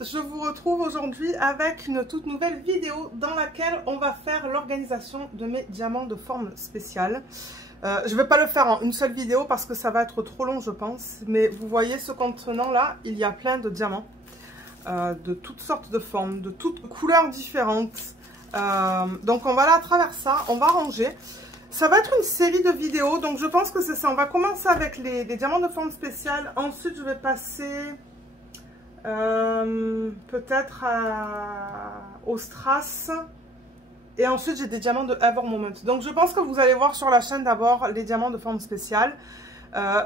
je vous retrouve aujourd'hui avec une toute nouvelle vidéo dans laquelle on va faire l'organisation de mes diamants de forme spéciale. Je ne vais pas le faire en une seule vidéo parce que ça va être trop long je pense, mais vous voyez ce contenant là, il y a plein de diamants de toutes sortes de formes, de toutes couleurs différentes. Donc on va aller à travers ça, on va ranger. Ça va être une série de vidéos, donc je pense que c'est ça. On va commencer avec les diamants de forme spéciale. Ensuite, je vais passer peut-être au strass. Et ensuite, j'ai des diamants de Ever Moment. Donc, je pense que vous allez voir sur la chaîne d'abord les diamants de forme spéciale.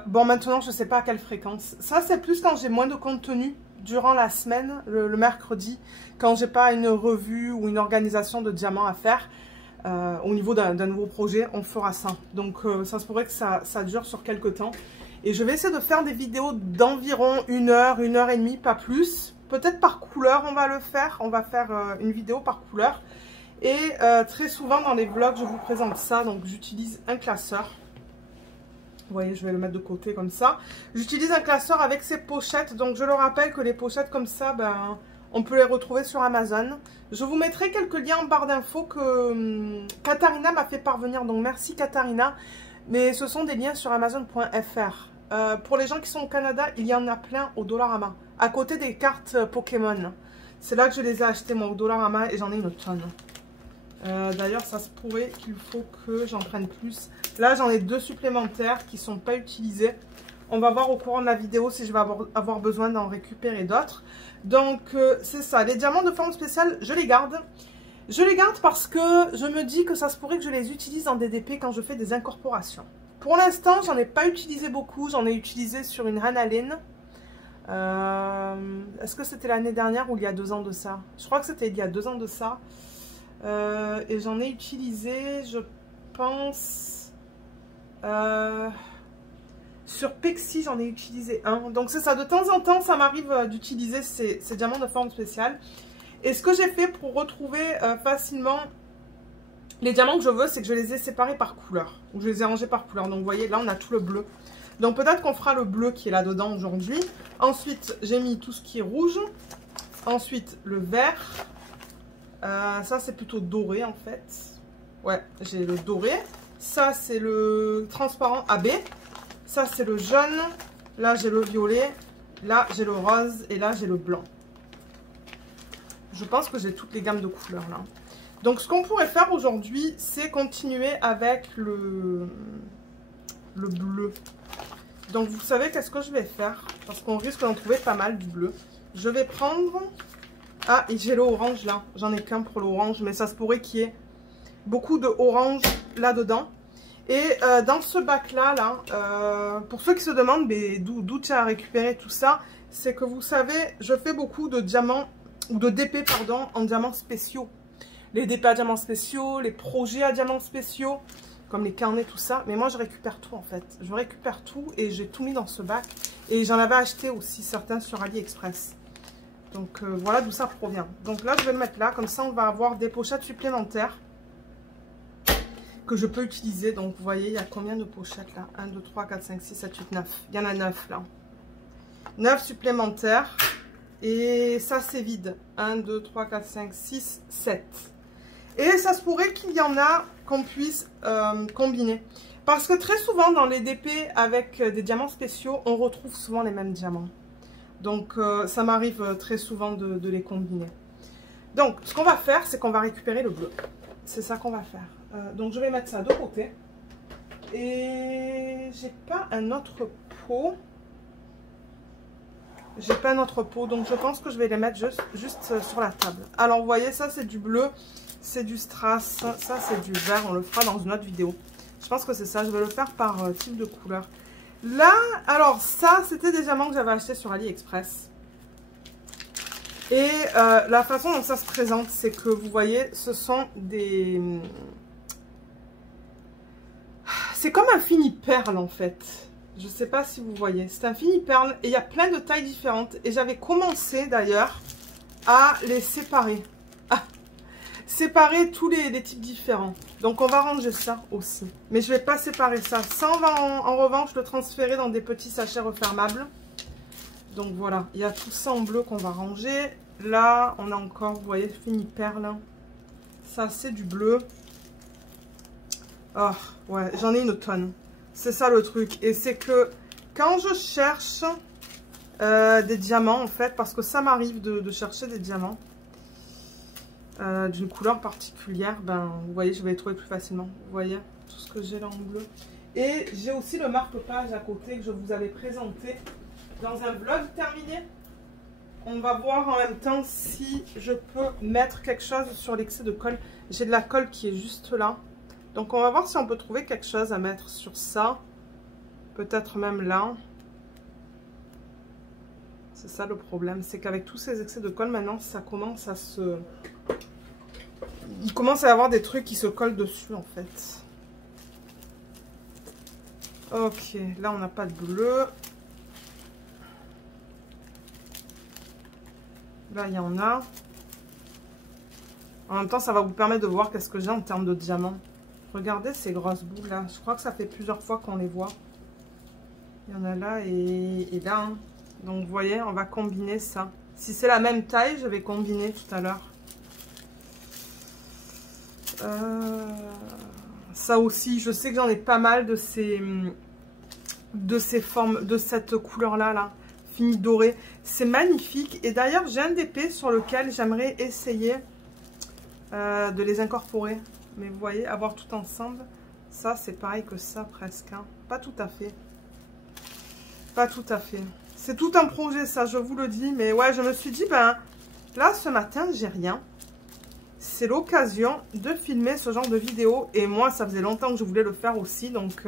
Bon, maintenant, je ne sais pas à quelle fréquence. Ça, c'est plus quand j'ai moins de contenu durant la semaine, le mercredi, quand j'ai pas une revue ou une organisation de diamants à faire. Au niveau d'un nouveau projet, on fera ça. Donc ça se pourrait que ça dure sur quelques temps. Et je vais essayer de faire des vidéos d'environ 1 heure, 1 heure et demie, pas plus. Peut-être par couleur on va le faire. On va faire une vidéo par couleur. Et très souvent dans les vlogs, je vous présente ça. Donc j'utilise un classeur. Vous voyez, je vais le mettre de côté comme ça. J'utilise un classeur avec ses pochettes. Donc je le rappelle que les pochettes comme ça, ben... on peut les retrouver sur Amazon. Je vous mettrai quelques liens en barre d'infos que Katharina m'a fait parvenir. Donc merci Katharina. Mais ce sont des liens sur Amazon.fr. Pour les gens qui sont au Canada, il y en a plein au Dollarama. À côté des cartes Pokémon. C'est là que je les ai achetées moi au Dollarama et j'en ai une tonne. D'ailleurs ça se pourrait qu'il faut que j'en prenne plus. Là j'en ai 2 supplémentaires qui ne sont pas utilisés. On va voir au courant de la vidéo si je vais avoir besoin d'en récupérer d'autres. Donc c'est ça, les diamants de forme spéciale, je les garde. Je les garde parce que je me dis que ça se pourrait que je les utilise en DDP quand je fais des incorporations. Pour l'instant, j'en ai pas utilisé beaucoup. J'en ai utilisé sur une Hanaline. Est-ce que c'était l'année dernière ou il y a 2 ans de ça? Je crois que c'était il y a 2 ans de ça. Et j'en ai utilisé, je pense... sur Pexi, j'en ai utilisé un. Donc c'est ça, de temps en temps, ça m'arrive d'utiliser ces diamants de forme spéciale. Et ce que j'ai fait pour retrouver facilement les diamants que je veux, c'est que je les ai séparés par couleur. Ou je les ai rangés par couleur. Donc vous voyez, là on a tout le bleu. Donc peut-être qu'on fera le bleu qui est là-dedans aujourd'hui. Ensuite, j'ai mis tout ce qui est rouge. Ensuite, le vert. Ça, c'est plutôt doré en fait. Ouais, j'ai le doré. Ça, c'est le transparent AB. Ça, c'est le jaune. Là, j'ai le violet. Là, j'ai le rose. Et là, j'ai le blanc. Je pense que j'ai toutes les gammes de couleurs là. Donc, ce qu'on pourrait faire aujourd'hui, c'est continuer avec le bleu. Donc, vous savez qu'est-ce que je vais faire? Parce qu'on risque d'en trouver pas mal du bleu. Je vais prendre... Ah, et j'ai le orange là. J'en ai qu'un pour l'orange. Mais ça se pourrait qu'il y ait beaucoup de orange là-dedans. Et dans ce bac là, pour ceux qui se demandent d'où tu as récupéré tout ça, c'est que vous savez, je fais beaucoup de diamants, ou de DP pardon, en diamants spéciaux. Les DP à diamants spéciaux, les projets à diamants spéciaux, comme les carnets, tout ça. Mais moi je récupère tout en fait. Je récupère tout et j'ai tout mis dans ce bac. Et j'en avais acheté aussi certains sur AliExpress. Donc voilà d'où ça provient. Donc là je vais le mettre là, comme ça on va avoir des pochettes supplémentaires que je peux utiliser. Donc vous voyez, il y a combien de pochettes là? 1, 2, 3, 4, 5, 6, 7, 8, 9. Il y en a 9 là. 9 supplémentaires. Et ça c'est vide. 1, 2, 3, 4, 5, 6, 7. Et ça se pourrait qu'il y en a qu'on puisse combiner. Parce que très souvent dans les DP avec des diamants spéciaux, on retrouve souvent les mêmes diamants. Donc ça m'arrive très souvent de les combiner. Donc ce qu'on va faire, c'est qu'on va récupérer le bleu. C'est ça qu'on va faire. Donc je vais mettre ça de côté. Et j'ai pas un autre pot. J'ai pas un autre pot. Donc je pense que je vais les mettre juste sur la table. Alors vous voyez, ça c'est du bleu. C'est du strass. Ça c'est du vert. On le fera dans une autre vidéo. Je pense que c'est ça. Je vais le faire par type de couleur. Là, alors ça c'était des diamants que j'avais achetés sur AliExpress. Et la façon dont ça se présente, c'est que vous voyez, ce sont des... C'est comme un fini perle en fait. Je ne sais pas si vous voyez. C'est un fini perle et il y a plein de tailles différentes. Et j'avais commencé d'ailleurs à les séparer. Séparer tous les types différents. Donc on va ranger ça aussi. Mais je ne vais pas séparer ça. Ça on va en revanche le transférer dans des petits sachets refermables. Donc voilà, il y a tout ça en bleu qu'on va ranger. Là, on a encore, vous voyez, fini perle. Ça, c'est du bleu. Oh, ouais, j'en ai une tonne. C'est ça le truc. Et c'est que quand je cherche des diamants, en fait, parce que ça m'arrive de chercher des diamants d'une couleur particulière, ben, vous voyez, je vais les trouver plus facilement. Vous voyez, tout ce que j'ai là en bleu. Et j'ai aussi le marque-page à côté que je vous avais présenté dans un vlog terminé. On va voir en même temps si je peux mettre quelque chose sur l'excès de colle. J'ai de la colle qui est juste là. Donc on va voir si on peut trouver quelque chose à mettre sur ça. Peut-être même là. C'est ça le problème. C'est qu'avec tous ces excès de colle, maintenant, ça commence à se... Il commence à y avoir des trucs qui se collent dessus, en fait. Ok, là, on n'a pas de bleu. Là, il y en a. En même temps, ça va vous permettre de voir qu'est-ce que j'ai en termes de diamants. Regardez ces grosses boules là. Je crois que ça fait plusieurs fois qu'on les voit. Il y en a là et là. Hein. Donc, vous voyez, on va combiner ça. Si c'est la même taille, je vais combiner tout à l'heure. Ça aussi, je sais que j'en ai pas mal de ces formes, de cette couleur-là, là, fini doré. C'est magnifique. Et d'ailleurs, j'ai un DP sur lequel j'aimerais essayer de les incorporer. Mais vous voyez, avoir tout ensemble, ça, c'est pareil que ça, presque. Hein. Pas tout à fait. Pas tout à fait. C'est tout un projet, ça, je vous le dis. Mais ouais, je me suis dit, ben, là, ce matin, j'ai rien. C'est l'occasion de filmer ce genre de vidéo. Et moi, ça faisait longtemps que je voulais le faire aussi. Donc,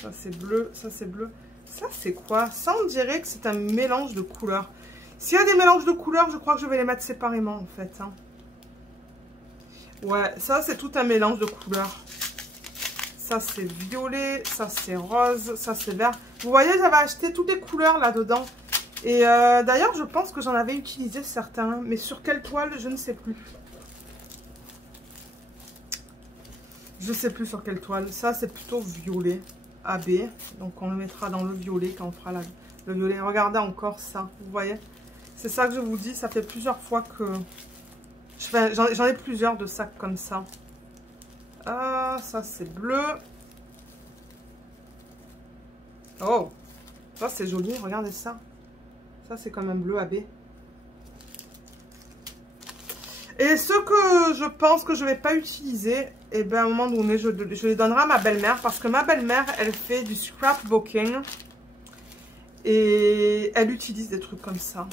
ça, c'est bleu. Ça, c'est bleu. Ça, c'est quoi? Ça, on dirait que c'est un mélange de couleurs. S'il y a des mélanges de couleurs, je crois que je vais les mettre séparément, en fait. Hein. Ouais, ça, c'est tout un mélange de couleurs. Ça, c'est violet. Ça, c'est rose. Ça, c'est vert. Vous voyez, j'avais acheté toutes les couleurs là-dedans. Et d'ailleurs, je pense que j'en avais utilisé certains. Mais sur quelle toile, je ne sais plus. Je ne sais plus sur quelle toile. Ça, c'est plutôt violet. AB. Donc, on le mettra dans le violet quand on fera le violet. Regardez encore ça. Vous voyez? C'est ça que je vous dis. Ça fait plusieurs fois que... J'en ai plusieurs de sacs comme ça. Ah, ça, c'est bleu. Oh, ça, c'est joli. Regardez ça. Ça, c'est comme un bleu AB. Et ce que je pense que je ne vais pas utiliser, et bien à un moment donné, je les donnerai à ma belle-mère. Parce que ma belle-mère, elle fait du scrapbooking. Et elle utilise des trucs comme ça.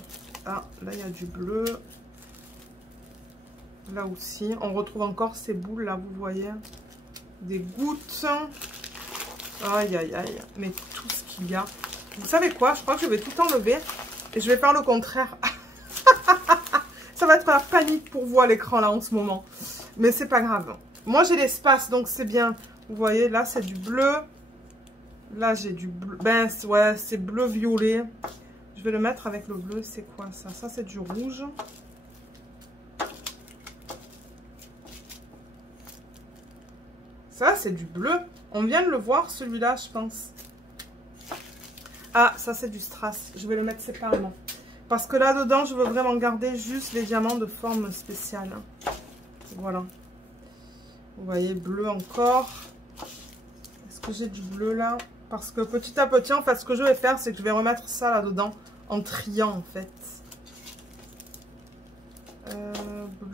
Ah, là, il y a du bleu. Là aussi. On retrouve encore ces boules, là, vous voyez. Des gouttes. Aïe, aïe, aïe. Mais tout ce qu'il y a. Vous savez quoi? Je crois que je vais tout enlever. Et je vais faire le contraire. Ça va être la panique pour vous à l'écran là en ce moment. Mais c'est pas grave. Moi j'ai l'espace donc c'est bien. Vous voyez là c'est du bleu. Là j'ai du bleu. Ben ouais c'est bleu violet. Je vais le mettre avec le bleu. C'est quoi ça? Ça c'est du rouge. Ça c'est du bleu. On vient de le voir celui-là je pense. Ah, ça c'est du strass. Je vais le mettre séparément. Parce que là-dedans, je veux vraiment garder juste les diamants de forme spéciale. Voilà. Vous voyez, bleu encore. Est-ce que j'ai du bleu là? Parce que petit à petit, en fait, ce que je vais faire, c'est que je vais remettre ça là-dedans en triant, en fait.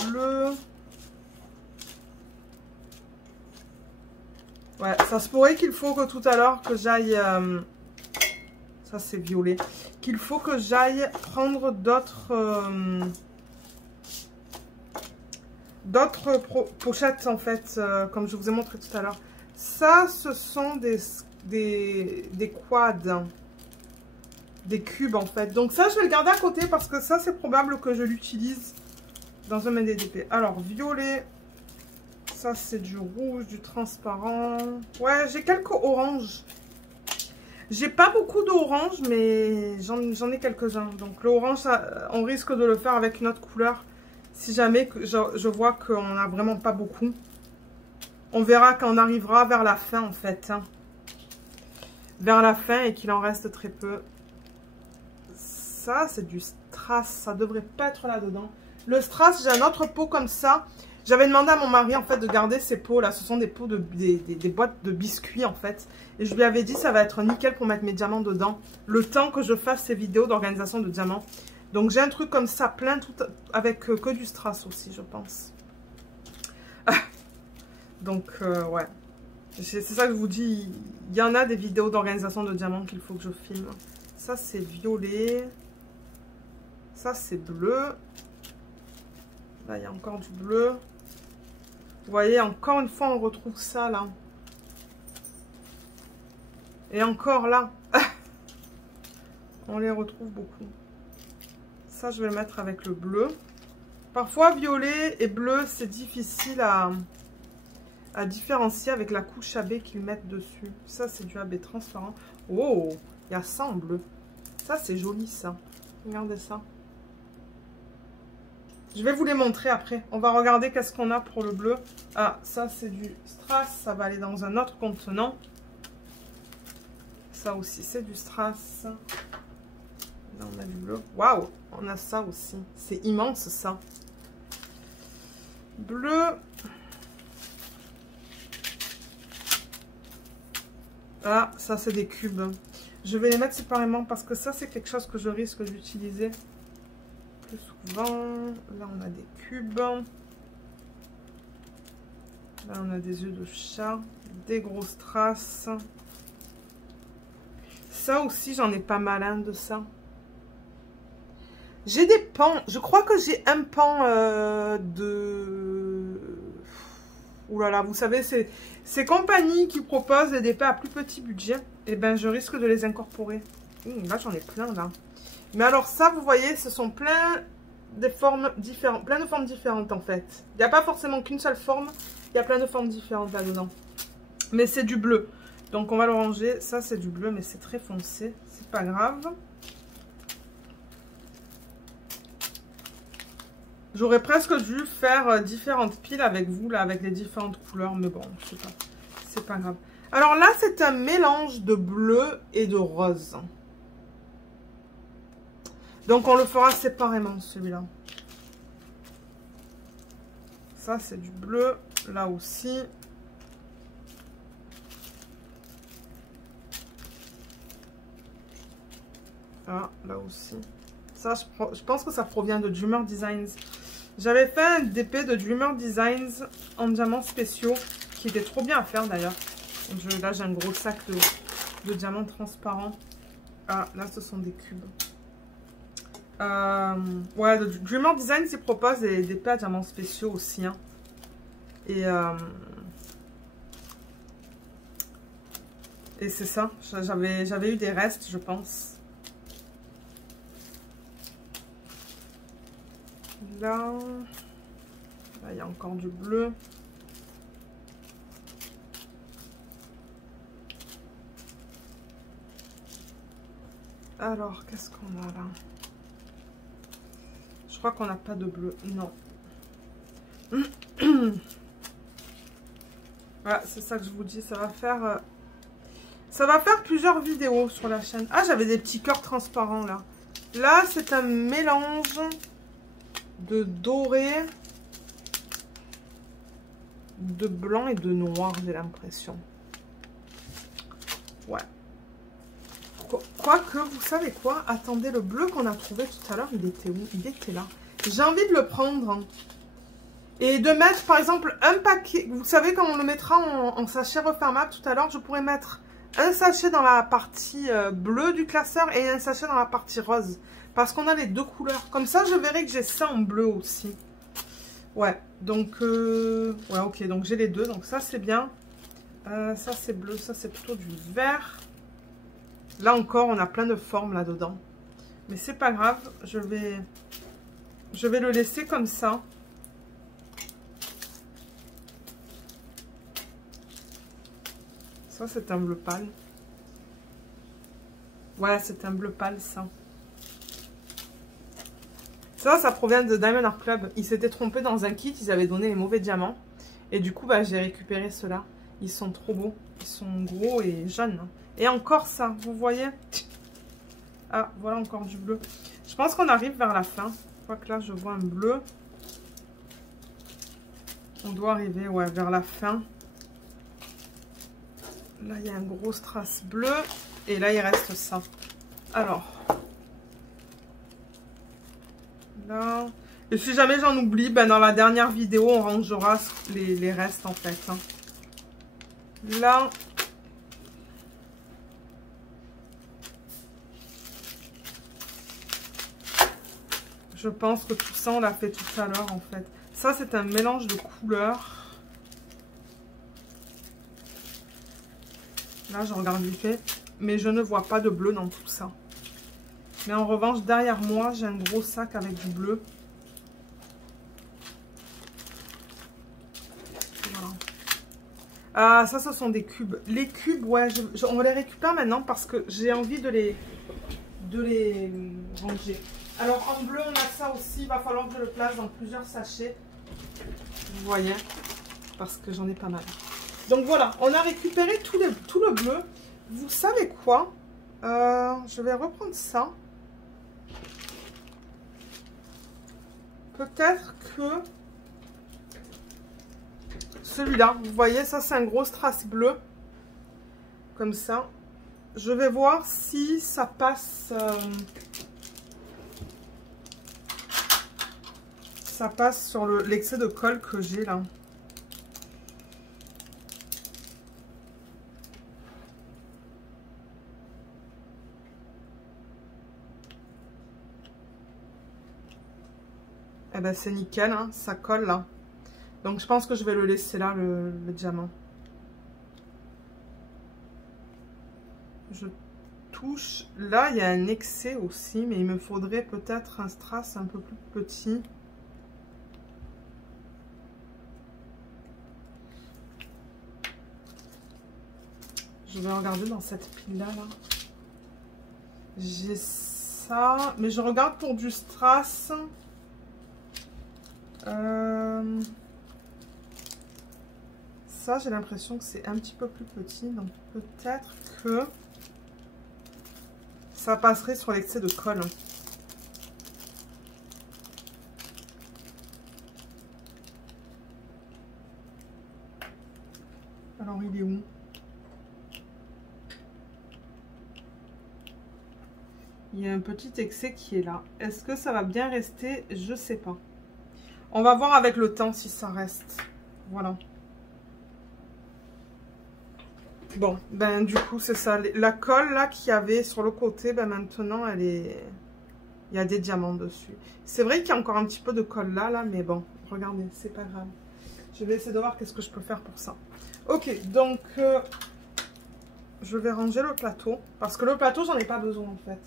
Bleu. Ouais, ça se pourrait qu'il faut que tout à l'heure, que j'aille... ça c'est violet. Qu'il faut que j'aille prendre d'autres pochettes en fait, comme je vous ai montré tout à l'heure. Ça, ce sont des quads, des cubes en fait. Donc ça, je vais le garder à côté parce que ça, c'est probable que je l'utilise dans un MDDP. Alors, violet, ça c'est du rouge, du transparent. Ouais, j'ai quelques oranges. J'ai pas beaucoup d'orange, mais j'en ai quelques-uns. Donc l'orange, on risque de le faire avec une autre couleur. Si jamais je vois qu'on n'a vraiment pas beaucoup. On verra quand on arrivera vers la fin en fait. Hein. Vers la fin et qu'il en reste très peu. Ça, c'est du strass. Ça devrait pas être là-dedans. Le strass, j'ai un autre pot comme ça. J'avais demandé à mon mari en fait de garder ces pots là. Ce sont des pots des boîtes de biscuits en fait. Et je lui avais dit ça va être nickel pour mettre mes diamants dedans. Le temps que je fasse ces vidéos d'organisation de diamants. Donc j'ai un truc comme ça plein tout avec que du strass aussi je pense. Donc ouais. C'est ça que je vous dis. Il y en a des vidéos d'organisation de diamants qu'il faut que je filme. Ça c'est violet. Ça c'est bleu. Là il y a encore du bleu. Vous voyez, encore une fois, on retrouve ça, là. Et encore, là. On les retrouve beaucoup. Ça, je vais le mettre avec le bleu. Parfois, violet et bleu, c'est difficile à différencier avec la couche AB qu'ils mettent dessus. Ça, c'est du AB transparent. Oh, il y a ça en bleu. Ça, c'est joli, ça. Regardez ça. Je vais vous les montrer après. On va regarder qu'est-ce qu'on a pour le bleu. Ah, ça c'est du strass. Ça va aller dans un autre contenant. Ça aussi, c'est du strass. Là, on a du bleu. Waouh, on a ça aussi. C'est immense, ça. Bleu. Ah, ça c'est des cubes. Je vais les mettre séparément parce que ça c'est quelque chose que je risque d'utiliser souvent. Là on a des cubes, là on a des yeux de chat, des gros strass. Ça aussi j'en ai pas mal hein, de ça. J'ai des pans, je crois que j'ai un pan de... Ouh là là, vous savez, ces compagnies qui proposent des épées à plus petit budget, et ben je risque de les incorporer. Là j'en ai plein là. Mais alors ça, vous voyez, ce sont plein de formes différentes, en fait. Il n'y a pas forcément qu'une seule forme, il y a plein de formes différentes là-dedans. Mais c'est du bleu. Donc on va le ranger. Ça c'est du bleu, mais c'est très foncé. C'est pas grave. J'aurais presque dû faire différentes piles avec vous, là, avec les différentes couleurs. Mais bon, je sais pas. C'est pas grave. Alors là, c'est un mélange de bleu et de rose. Donc on le fera séparément celui-là. Ça c'est du bleu, là aussi. Ah, là aussi. Ça je pense que ça provient de Dreamer Designs. J'avais fait un DP de Dreamer Designs en diamants spéciaux qui était trop bien à faire d'ailleurs. Là j'ai un gros sac de diamants transparents. Ah, là ce sont des cubes. Ouais, Dreamer Design s'y propose des pets à diamants spéciaux aussi. Hein. Et c'est ça. J'avais eu des restes, je pense. Là, il y a encore du bleu. Alors, qu'est-ce qu'on a là? Je crois qu'on n'a pas de bleu. Non. Voilà, c'est ça que je vous dis. Ça va faire plusieurs vidéos sur la chaîne. Ah, j'avais des petits cœurs transparents là. Là, c'est un mélange de doré, de blanc et de noir, j'ai l'impression. Ouais. Quoique, vous savez quoi? Attendez, le bleu qu'on a trouvé tout à l'heure, il était où? Il était là. J'ai envie de le prendre. Et de mettre, par exemple, un paquet. Vous savez, quand on le mettra en sachet refermable tout à l'heure, je pourrais mettre un sachet dans la partie bleue du classeur et un sachet dans la partie rose. Parce qu'on a les deux couleurs. Comme ça, je verrai que j'ai ça en bleu aussi. Ouais, donc... ouais, ok, donc j'ai les deux. Donc ça, c'est bien. Ça, c'est bleu. Ça, c'est plutôt du vert. Là encore, on a plein de formes là-dedans. Mais c'est pas grave. Je vais le laisser comme ça. Ça, c'est un bleu pâle. Ouais, c'est un bleu pâle, ça. Ça provient de Diamond Art Club. Ils s'étaient trompés dans un kit. Ils avaient donné les mauvais diamants. Et du coup, bah, j'ai récupéré ceux-là. Ils sont trop beaux. Ils sont gros et jaunes. Et encore ça, vous voyez? Ah, voilà encore du bleu. Je pense qu'on arrive vers la fin. Je crois que là, je vois un bleu. On doit arriver, ouais, vers la fin. Là, il y a un gros strass bleu. Et là, il reste ça. Alors. Là. Et si jamais j'en oublie, ben dans la dernière vidéo, on rangera les restes, en fait. Hein. Là. Je pense que tout ça, on l'a fait tout à l'heure, en fait. Ça, c'est un mélange de couleurs. Là, je regarde vite fait. Mais je ne vois pas de bleu dans tout ça. Mais en revanche, derrière moi, j'ai un gros sac avec du bleu. Voilà. Ah, ça, ce sont des cubes. Les cubes, ouais, on les récupère maintenant parce que j'ai envie de les ranger. Alors, en bleu, on a ça aussi. Il va falloir que je le place dans plusieurs sachets. Vous voyez, parce que j'en ai pas mal. Donc, voilà, on a récupéré tout le bleu. Vous savez quoi? Je vais reprendre ça. Peut-être que celui-là, vous voyez, ça c'est un gros strass bleu. Comme ça. Je vais voir si ça passe... ça passe sur l'excès de colle que j'ai là. Eh ben c'est nickel, hein, ça colle là. Donc je pense que je vais le laisser là, le diamant. Je touche. Là, il y a un excès aussi, mais il me faudrait peut-être un strass un peu plus petit. Je vais regarder dans cette pile-là. Là. J'ai ça. Mais je regarde pour du strass. Ça, j'ai l'impression que c'est un petit peu plus petit. Donc peut-être que ça passerait sur l'excès de colle. Alors, il est où? Il y a un petit excès qui est là. Est-ce que ça va bien rester? Je sais pas. On va voir avec le temps si ça reste. Voilà. Bon, ben du coup, c'est ça. La colle là qu'il y avait sur le côté, ben maintenant, elle est... Il y a des diamants dessus. C'est vrai qu'il y a encore un petit peu de colle là, mais bon, regardez, c'est pas grave. Je vais essayer de voir qu'est-ce que je peux faire pour ça. Ok, donc, je vais ranger le plateau. Parce que le plateau, j'en ai pas besoin en fait.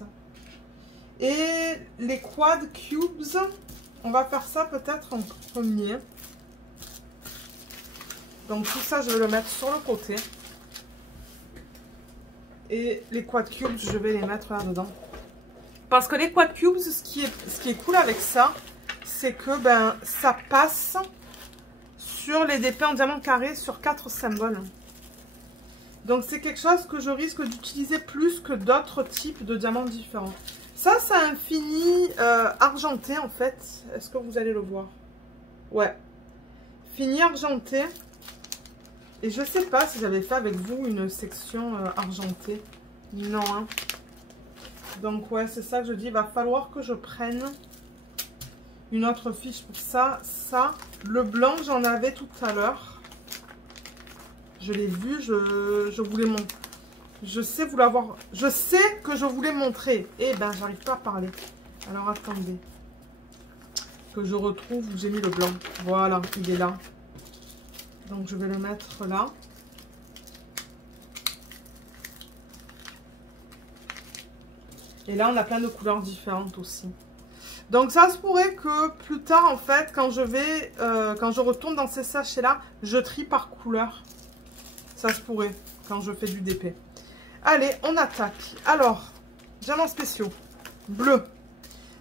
Et les quad cubes, on va faire ça peut-être en premier. Donc tout ça, je vais le mettre sur le côté. Et les quad cubes, je vais les mettre là-dedans. Parce que les quad cubes, ce qui est cool avec ça, c'est que ben ça passe sur les DP en diamant carré sur 4 symboles. Donc c'est quelque chose que je risque d'utiliser plus que d'autres types de diamants différents. Ça, c'est un fini argenté en fait. Est-ce que vous allez le voir? Ouais. Fini argenté. Et je sais pas si j'avais fait avec vous une section argentée. Non. Hein. Donc ouais, c'est ça que je dis. Il va falloir que je prenne une autre fiche pour ça. Ça, le blanc, j'en avais tout à l'heure. Je l'ai vu, je voulais montrer. Je sais vous l'avoir... Je sais que je voulais montrer. Eh ben, j'arrive pas à parler. Alors, attendez. Que je retrouve où j'ai mis le blanc. Voilà, il est là. Donc, je vais le mettre là. Et là, on a plein de couleurs différentes aussi. Donc, ça se pourrait que plus tard, en fait, quand je retourne dans ces sachets-là, je trie par couleur. Ça se pourrait, quand je fais du DP. Allez, on attaque. Alors, diamants spéciaux. Bleu.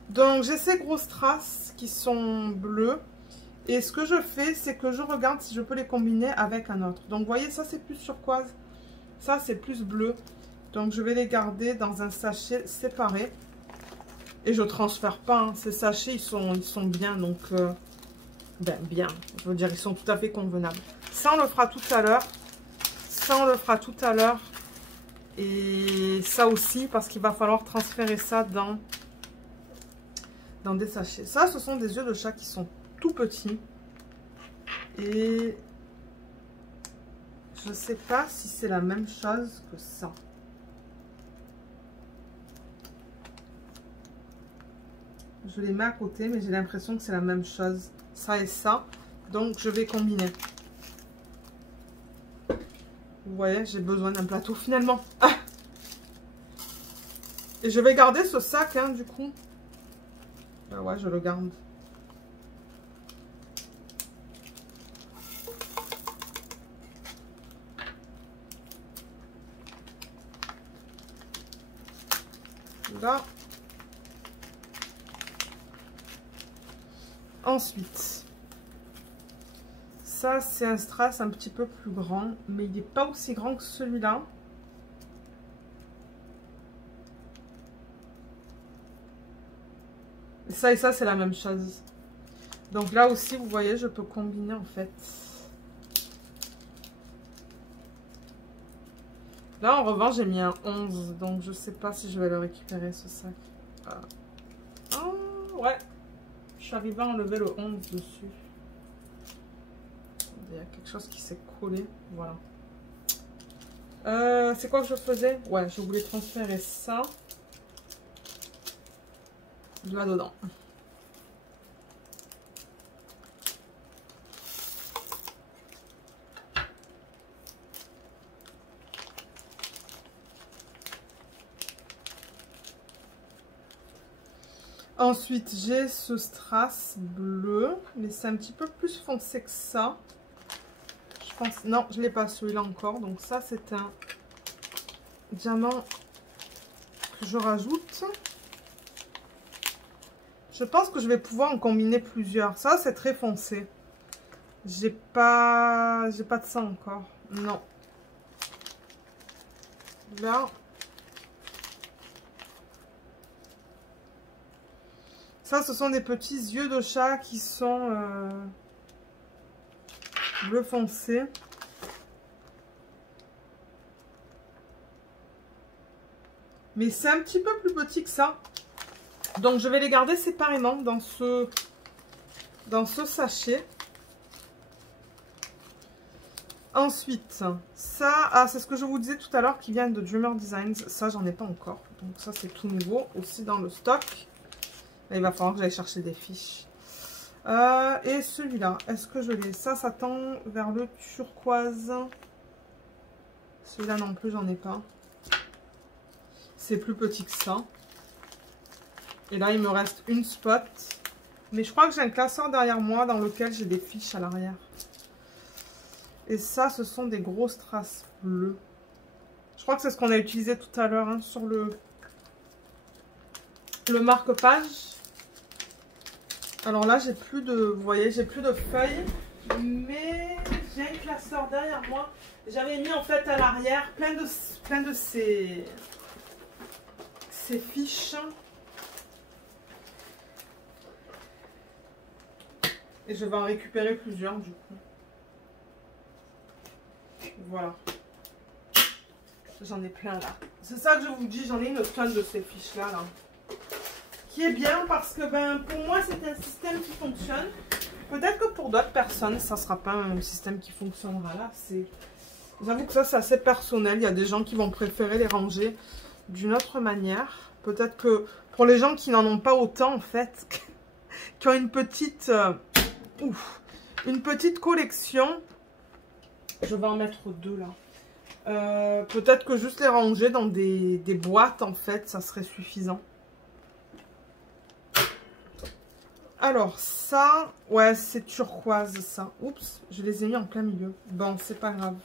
Donc, j'ai ces grosses traces qui sont bleues. Et ce que je fais, c'est que je regarde si je peux les combiner avec un autre. Donc, vous voyez, ça, c'est plus turquoise. Ça, c'est plus bleu. Donc, je vais les garder dans un sachet séparé. Et je transfère pas. Hein. Ces sachets, ils sont bien. Donc, ben, bien. Je veux dire, ils sont tout à fait convenables. Ça, on le fera tout à l'heure. Ça, on le fera tout à l'heure. Et ça aussi, parce qu'il va falloir transférer ça dans des sachets. Ça, ce sont des yeux de chat qui sont tout petits. Et je sais pas si c'est la même chose que ça. Je les mets à côté, mais j'ai l'impression que c'est la même chose. Ça et ça. Donc, je vais combiner. Vous voyez, j'ai besoin d'un plateau finalement. Ah, et je vais garder ce sac, hein, du coup. Ouais, je le garde. Là. Ensuite, ça c'est un strass un petit peu plus grand, mais il n'est pas aussi grand que celui-là. Ça et ça c'est la même chose. Donc là aussi vous voyez je peux combiner en fait. Là en revanche j'ai mis un 11, donc je sais pas si je vais le récupérer ce sac. Oh, ouais. Je suis arrivée à enlever le 11 dessus. Il y a quelque chose qui s'est collé. Voilà. C'est quoi que je faisais? Ouais, je voulais transférer ça. Là-dedans. Ensuite, j'ai ce strass bleu, mais c'est un petit peu plus foncé que ça. Je pense, non, je ne l'ai pas celui-là encore. Donc ça, c'est un diamant que je rajoute. Je pense que je vais pouvoir en combiner plusieurs. Ça, c'est très foncé. J'ai pas de ça encore. Non. Là. Ça, ce sont des petits yeux de chat qui sont bleu foncé. Mais c'est un petit peu plus petit que ça. Donc, je vais les garder séparément dans ce sachet. Ensuite, ça, c'est ce que je vous disais tout à l'heure qui vient de Dreamer Designs. Ça, j'en ai pas encore. Donc, ça, c'est tout nouveau aussi dans le stock. Et il va falloir que j'aille chercher des fiches. Et celui-là, est-ce que je l'ai? Ça tend vers le turquoise. Celui-là non plus, j'en ai pas. C'est plus petit que ça. Et là, il me reste une spot. Mais je crois que j'ai un classeur derrière moi dans lequel j'ai des fiches à l'arrière. Et ça, ce sont des gros strass bleus. Je crois que c'est ce qu'on a utilisé tout à l'heure hein, sur le marque-page. Alors là, j'ai plus de, vous voyez, j'ai plus de feuilles. Mais j'ai un classeur derrière moi. J'avais mis en fait à l'arrière plein de ces fiches. Et je vais en récupérer plusieurs du coup. Voilà. J'en ai plein là. C'est ça que je vous dis, j'en ai une tonne de ces fiches là. Qui est bien parce que ben, pour moi c'est un système qui fonctionne. Peut-être que pour d'autres personnes ça ne sera pas un système qui fonctionnera là. J'avoue que ça c'est assez personnel. Il y a des gens qui vont préférer les ranger d'une autre manière. Peut-être que pour les gens qui n'en ont pas autant en fait, qui ont une petite collection, je vais en mettre deux là. Peut-être que juste les ranger dans des boîtes en fait, ça serait suffisant. Alors ça, ouais c'est turquoise ça. Oups, je les ai mis en plein milieu. Bon, c'est pas grave.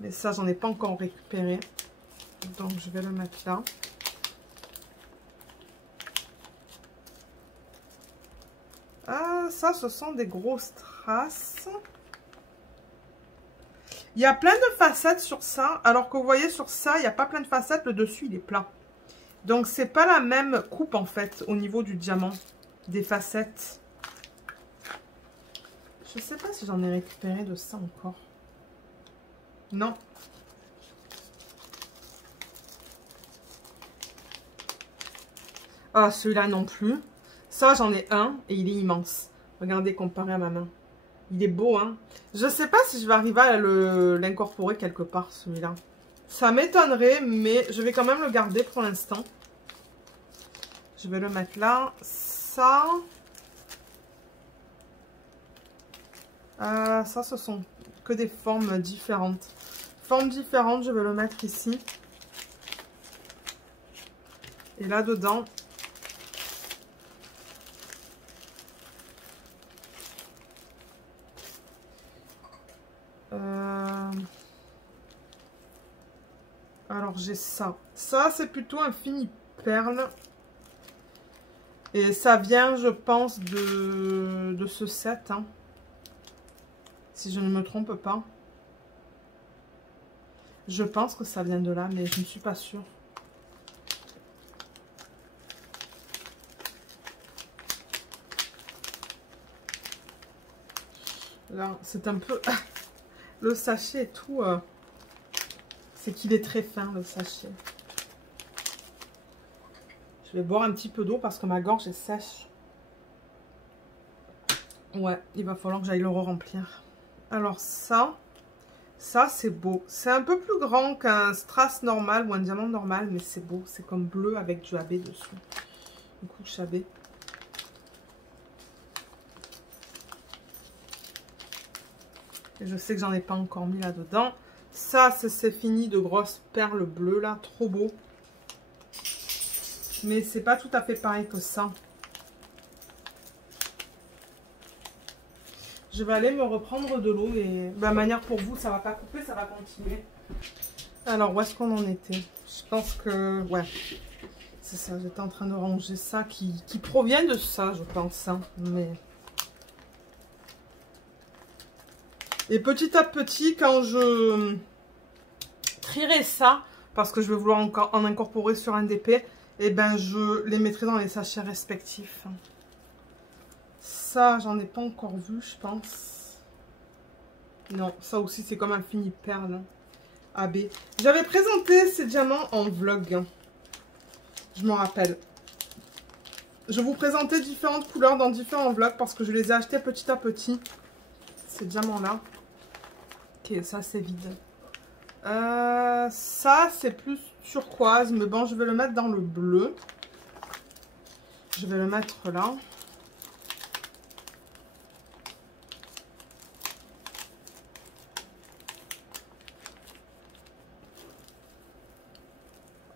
Mais ça, j'en ai pas encore récupéré. Donc je vais le mettre là. Ah, ça, ce sont des gros strass. Il y a plein de facettes sur ça, alors que vous voyez sur ça, il n'y a pas plein de facettes, le dessus il est plat. Donc c'est pas la même coupe en fait au niveau du diamant, des facettes. Je sais pas si j'en ai récupéré de ça encore. Non. Ah, celui-là non plus. Ça, j'en ai un et il est immense. Regardez, comparé à ma main. Il est beau, hein. Je sais pas si je vais arriver à l'incorporer quelque part, celui-là. Ça m'étonnerait, mais je vais quand même le garder pour l'instant. Je vais le mettre là. Ça... ça, ce sont que des formes différentes. Formes différentes, je vais le mettre ici. Et là-dedans... Alors, j'ai ça. Ça, c'est plutôt un fini perle. Et ça vient, je pense, de ce set. Hein. Si je ne me trompe pas. Je pense que ça vient de là, mais je ne suis pas sûre. Là, c'est un peu... Le sachet et tout... C'est qu'il est très fin, le sachet. Je vais boire un petit peu d'eau parce que ma gorge est sèche. Ouais, il va falloir que j'aille le remplir. Alors ça c'est beau. C'est un peu plus grand qu'un strass normal ou un diamant normal, mais c'est beau. C'est comme bleu avec du AB dessus. Une couche AB. Et je sais que j'en ai pas encore mis là-dedans. Ça, c'est fini de grosses perles bleues là. Trop beau. Mais c'est pas tout à fait pareil que ça. Je vais aller me reprendre de l'eau et de manière pour vous, ça va pas couper, ça va continuer. Alors, où est-ce qu'on en était? Je pense que, ouais, c'est ça, j'étais en train de ranger ça qui provient de ça, je pense. Hein, mais... Et petit à petit, quand je trierai ça, parce que je vais vouloir en incorporer sur un DP, et ben je les mettrai dans les sachets respectifs. Ça, j'en ai pas encore vu, je pense. Non, ça aussi, c'est comme un fini perle. AB. J'avais présenté ces diamants en vlog. Je m'en rappelle. Je vous présentais différentes couleurs dans différents vlogs parce que je les ai achetés petit à petit. Ces diamants-là. Ok, ça, c'est vide. Ça, c'est plus turquoise. Mais bon, je vais le mettre dans le bleu. Je vais le mettre là.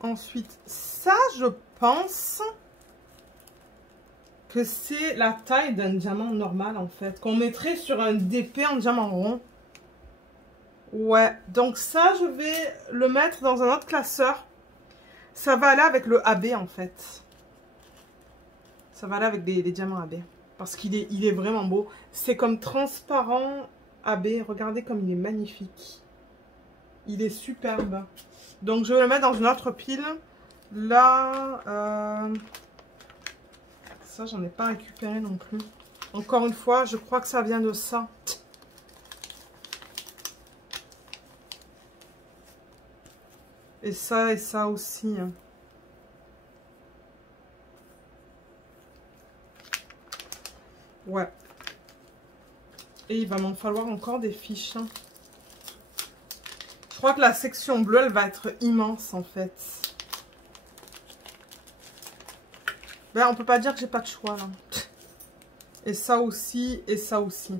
Ensuite, ça, je pense que c'est la taille d'un diamant normal, en fait. Qu'on mettrait sur un DP en diamant rond. Ouais, donc ça, je vais le mettre dans un autre classeur. Ça va aller avec le AB, en fait. Ça va aller avec les diamants AB. Parce qu'il est vraiment beau. C'est comme transparent AB. Regardez comme il est magnifique. Il est superbe. Donc, je vais le mettre dans une autre pile. Là, ça, j'en ai pas récupéré non plus. Encore une fois, je crois que ça vient de ça. Et ça aussi. Hein. Ouais. Et il va m'en falloir encore des fiches. Hein. Je crois que la section bleue, elle va être immense, en fait. Ben, on peut pas dire que j'ai pas de choix, là. Et ça aussi, et ça aussi.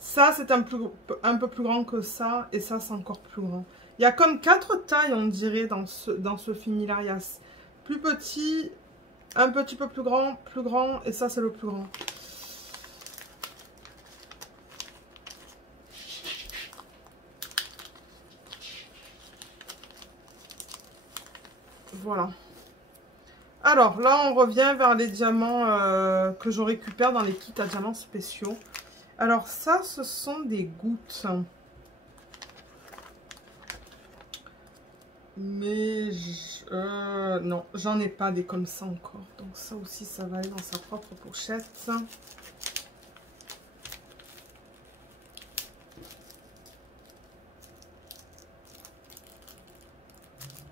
Ça, c'est un peu plus grand que ça, et ça, c'est encore plus grand. Il y a comme 4 tailles, on dirait, dans ce fini-là. Il y a plus petit, un petit peu plus grand, et ça, c'est le plus grand. Voilà. Alors, là, on revient vers les diamants que je récupère dans les kits à diamants spéciaux. Alors, ça, ce sont des gouttes. Mais non, j'en ai pas des comme ça encore. Donc ça aussi, ça va aller dans sa propre pochette.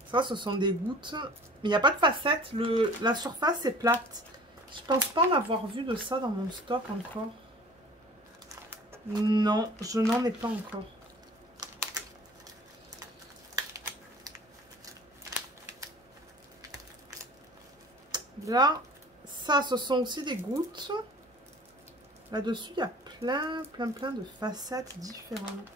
Ça, ce sont des gouttes. Mais il n'y a pas de facettes. La surface est plate. Je pense pas en avoir vu de ça dans mon stock encore. Non, je n'en ai pas encore. Là, ça, ce sont aussi des gouttes. Là-dessus, il y a plein de facettes différentes.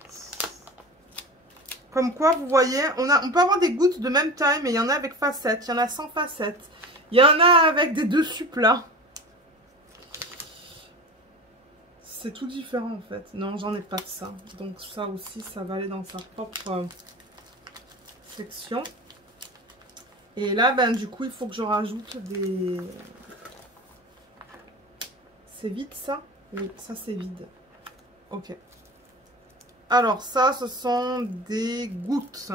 Comme quoi, vous voyez, on peut avoir des gouttes de même taille, mais il y en a avec facettes, il y en a sans facettes. Il y en a avec des dessus plats. C'est tout différent, en fait. Non, j'en ai pas de ça. Donc ça aussi, ça va aller dans sa propre section. Et là, ben, du coup, il faut que je rajoute des... C'est vide, ça? Oui, ça, c'est vide. Ok. Alors, ça, ce sont des gouttes.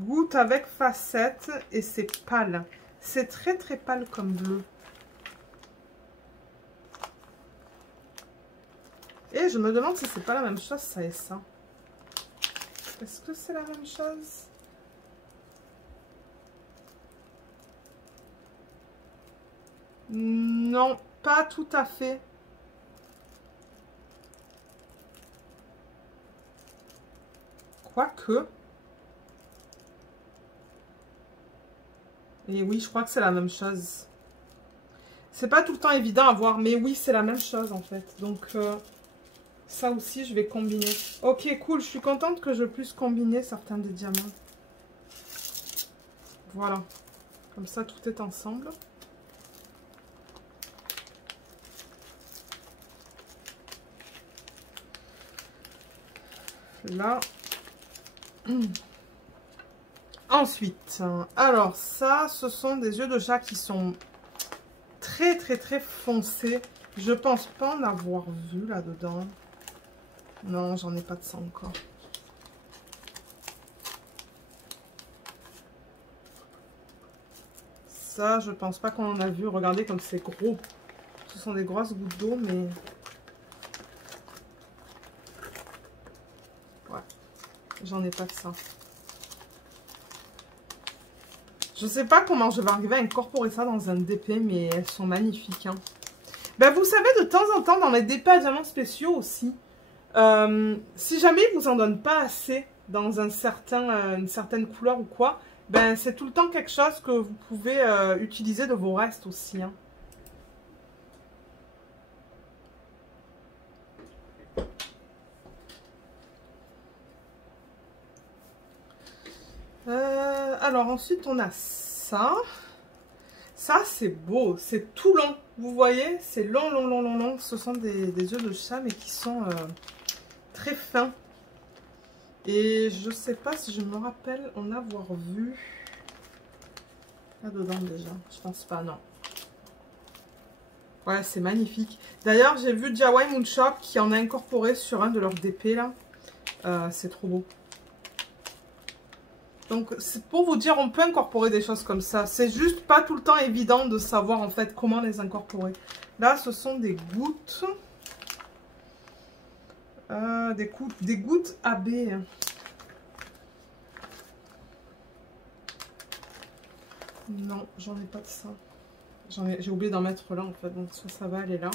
Gouttes avec facettes et c'est pâle. C'est très, très pâle comme bleu. Et je me demande si c'est pas la même chose, ça et ça. Est-ce que c'est la même chose? Non, pas tout à fait. Quoique. Et oui, je crois que c'est la même chose. C'est pas tout le temps évident à voir, mais oui, c'est la même chose en fait. Donc, ça aussi, je vais combiner. Ok, cool, je suis contente que je puisse combiner certains des diamants. Voilà. Comme ça, tout est ensemble. Là. Ensuite, alors ça, ce sont des yeux de chat qui sont très foncés. Je pense pas en avoir vu là-dedans. Non, j'en ai pas de ça encore. Ça, je pense pas qu'on en a vu. Regardez comme c'est gros. Ce sont des grosses gouttes d'eau, mais... Ouais, j'en ai pas de ça. Je sais pas comment je vais arriver à incorporer ça dans un DP, mais elles sont magnifiques. Hein. Ben, vous savez, de temps en temps, dans les DP à diamants spéciaux aussi, si jamais ils vous en donnent pas assez dans une certaine couleur ou quoi, ben c'est tout le temps quelque chose que vous pouvez utiliser de vos restes aussi. Hein. Alors ensuite on a ça. Ça c'est beau, c'est tout long. Vous voyez, c'est long. Ce sont des yeux de chat mais qui sont très fins. Et je sais pas si je me rappelle en avoir vu là-dedans déjà. Je pense pas, non. Ouais, c'est magnifique. D'ailleurs, j'ai vu DIY Moon Shop qui en a incorporé sur un de leurs DP là. C'est trop beau. Donc, c'est pour vous dire, on peut incorporer des choses comme ça. C'est juste pas tout le temps évident de savoir en fait comment les incorporer. Là, ce sont des gouttes. Des gouttes AB. Non, j'en ai pas de ça. J'ai oublié d'en mettre là en fait, donc ça va aller là.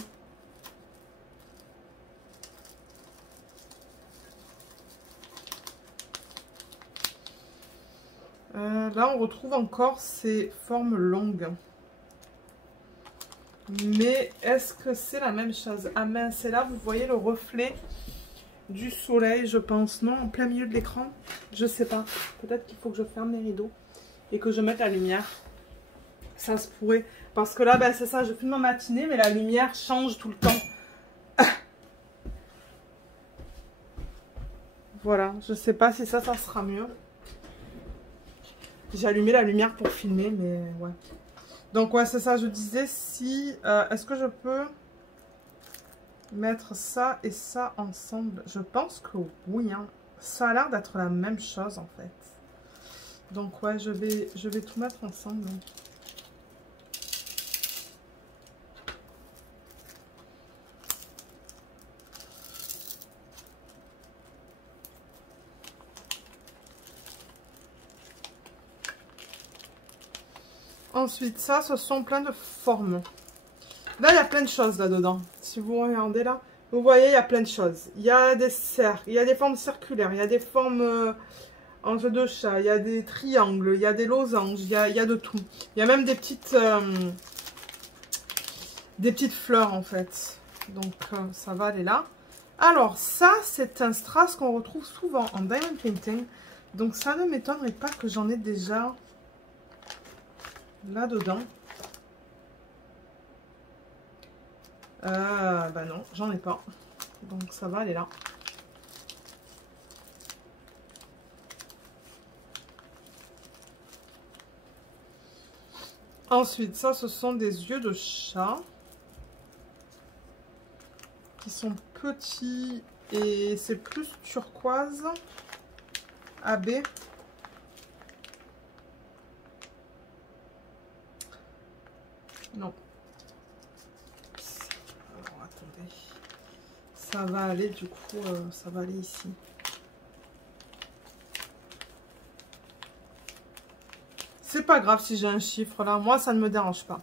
Là, on retrouve encore ces formes longues. Mais est-ce que c'est la même chose? Ah mince, c'est là, vous voyez le reflet du soleil, je pense. Non, en plein milieu de l'écran. Je sais pas. Peut-être qu'il faut que je ferme les rideaux et que je mette la lumière. Ça se pourrait. Parce que là, ben, c'est ça, je filme en matinée, mais la lumière change tout le temps. Voilà, je sais pas si ça sera mieux. J'ai allumé la lumière pour filmer, mais ouais. Donc ouais, c'est ça, je disais si... est-ce que je peux mettre ça et ça ensemble? Je pense que oui, hein. Ça a l'air d'être la même chose en fait. Donc ouais, je vais tout mettre ensemble. Ensuite, ça, ce sont plein de formes. Là, il y a plein de choses là-dedans. Si vous regardez là, vous voyez, il y a plein de choses. Il y a des cercles, il y a des formes circulaires, il y a des formes en jeu de chat, il y a des triangles, il y a des losanges, il y a de tout. Il y a même des petites fleurs en fait. Donc, ça va aller là. Alors, ça, c'est un strass qu'on retrouve souvent en diamond painting. Donc, ça ne m'étonnerait pas que j'en ai déjà là-dedans. Bah non, j'en ai pas. Donc, ça va aller là. Ensuite, ça, ce sont des yeux de chat. Qui sont petits et c'est plus turquoise. AB. Non. Alors, attendez. Ça va aller, du coup, ça va aller ici. C'est pas grave si j'ai un chiffre là. Moi, ça ne me dérange pas.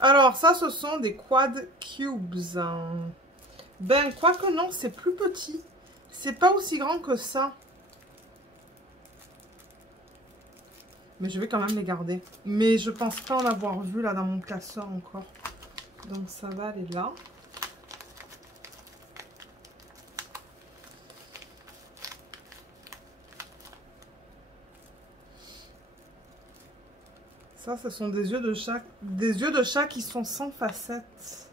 Alors, ça, ce sont des quad cubes. Ben, quoique non, c'est plus petit. C'est pas aussi grand que ça. Mais je vais quand même les garder. Mais je pense pas en avoir vu là dans mon classeur encore. Donc, ça va aller là. Ça, ce sont des yeux de chat qui sont sans facettes.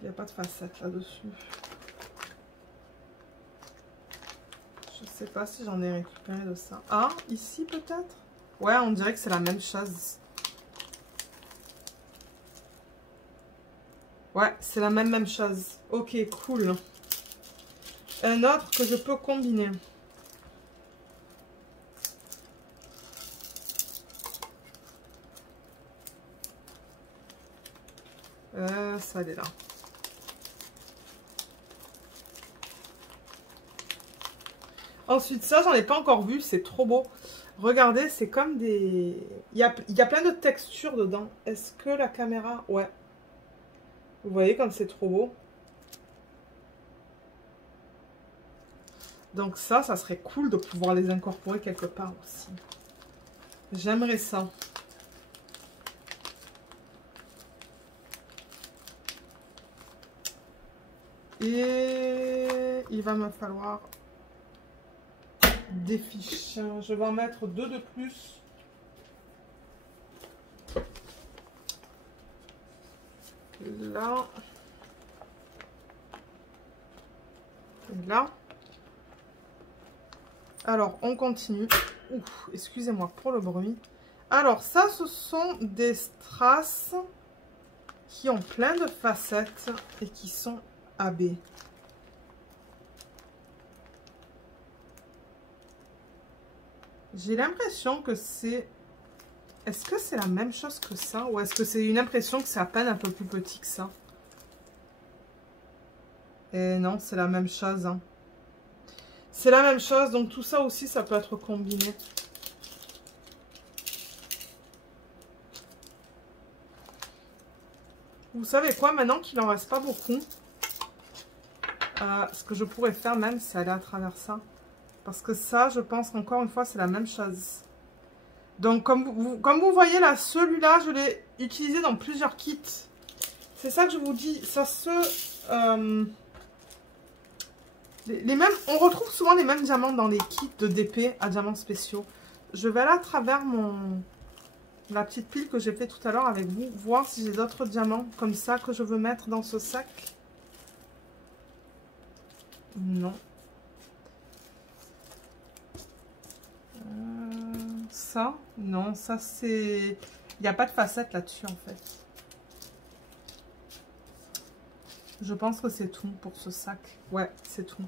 Il n'y a pas de facettes là-dessus. Je sais pas si j'en ai récupéré de ça. Ah, ici peut-être? Ouais, on dirait que c'est la même chose. Ouais, c'est la même chose. Ok, cool. Un autre que je peux combiner. Ça, elle est là. Ensuite, ça, j'en ai pas encore vu. C'est trop beau. Regardez, c'est comme des... Il y a plein de textures dedans. Est-ce que la caméra... Ouais. Vous voyez comme c'est trop beau. Donc ça serait cool de pouvoir les incorporer quelque part aussi. J'aimerais ça. Et il va me falloir des fiches. Je vais en mettre 2 de plus. Là. Et là. Alors, on continue. Excusez-moi pour le bruit. Alors, ça, ce sont des strass qui ont plein de facettes et qui sont AB. J'ai l'impression que c'est... Est-ce que c'est la même chose que ça? Ou est-ce que c'est une impression que c'est à peine un peu plus petit que ça? Et non, c'est la même chose. Hein. C'est la même chose, donc tout ça aussi, ça peut être combiné. Vous savez quoi, maintenant qu'il en reste pas beaucoup, ce que je pourrais faire même, c'est aller à travers ça. Parce que ça, je pense qu'encore une fois, c'est la même chose. Donc, comme vous voyez là, celui-là, je l'ai utilisé dans plusieurs kits. C'est ça que je vous dis. Ça se... on retrouve souvent les mêmes diamants dans les kits de DP à diamants spéciaux. Je vais aller à travers la petite pile que j'ai fait tout à l'heure avec vous, voir si j'ai d'autres diamants comme ça que je veux mettre dans ce sac. Non. Ça, non, ça c'est... Il n'y a pas de facette là-dessus en fait. Je pense que c'est tout pour ce sac. Ouais, c'est tout.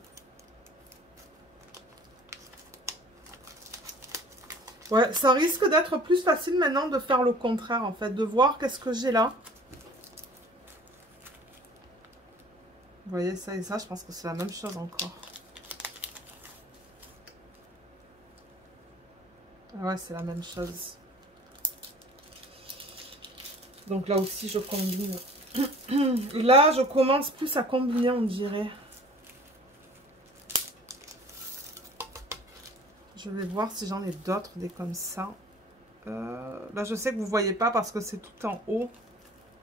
Ouais, ça risque d'être plus facile maintenant de faire le contraire, en fait. De voir qu'est-ce que j'ai là. Vous voyez, ça et ça, je pense que c'est la même chose encore. Ouais, c'est la même chose. Donc là aussi, je combine. Là, je commence plus à combiner, on dirait. Je vais voir si j'en ai d'autres, des comme ça. Là, je sais que vous ne voyez pas parce que c'est tout en haut.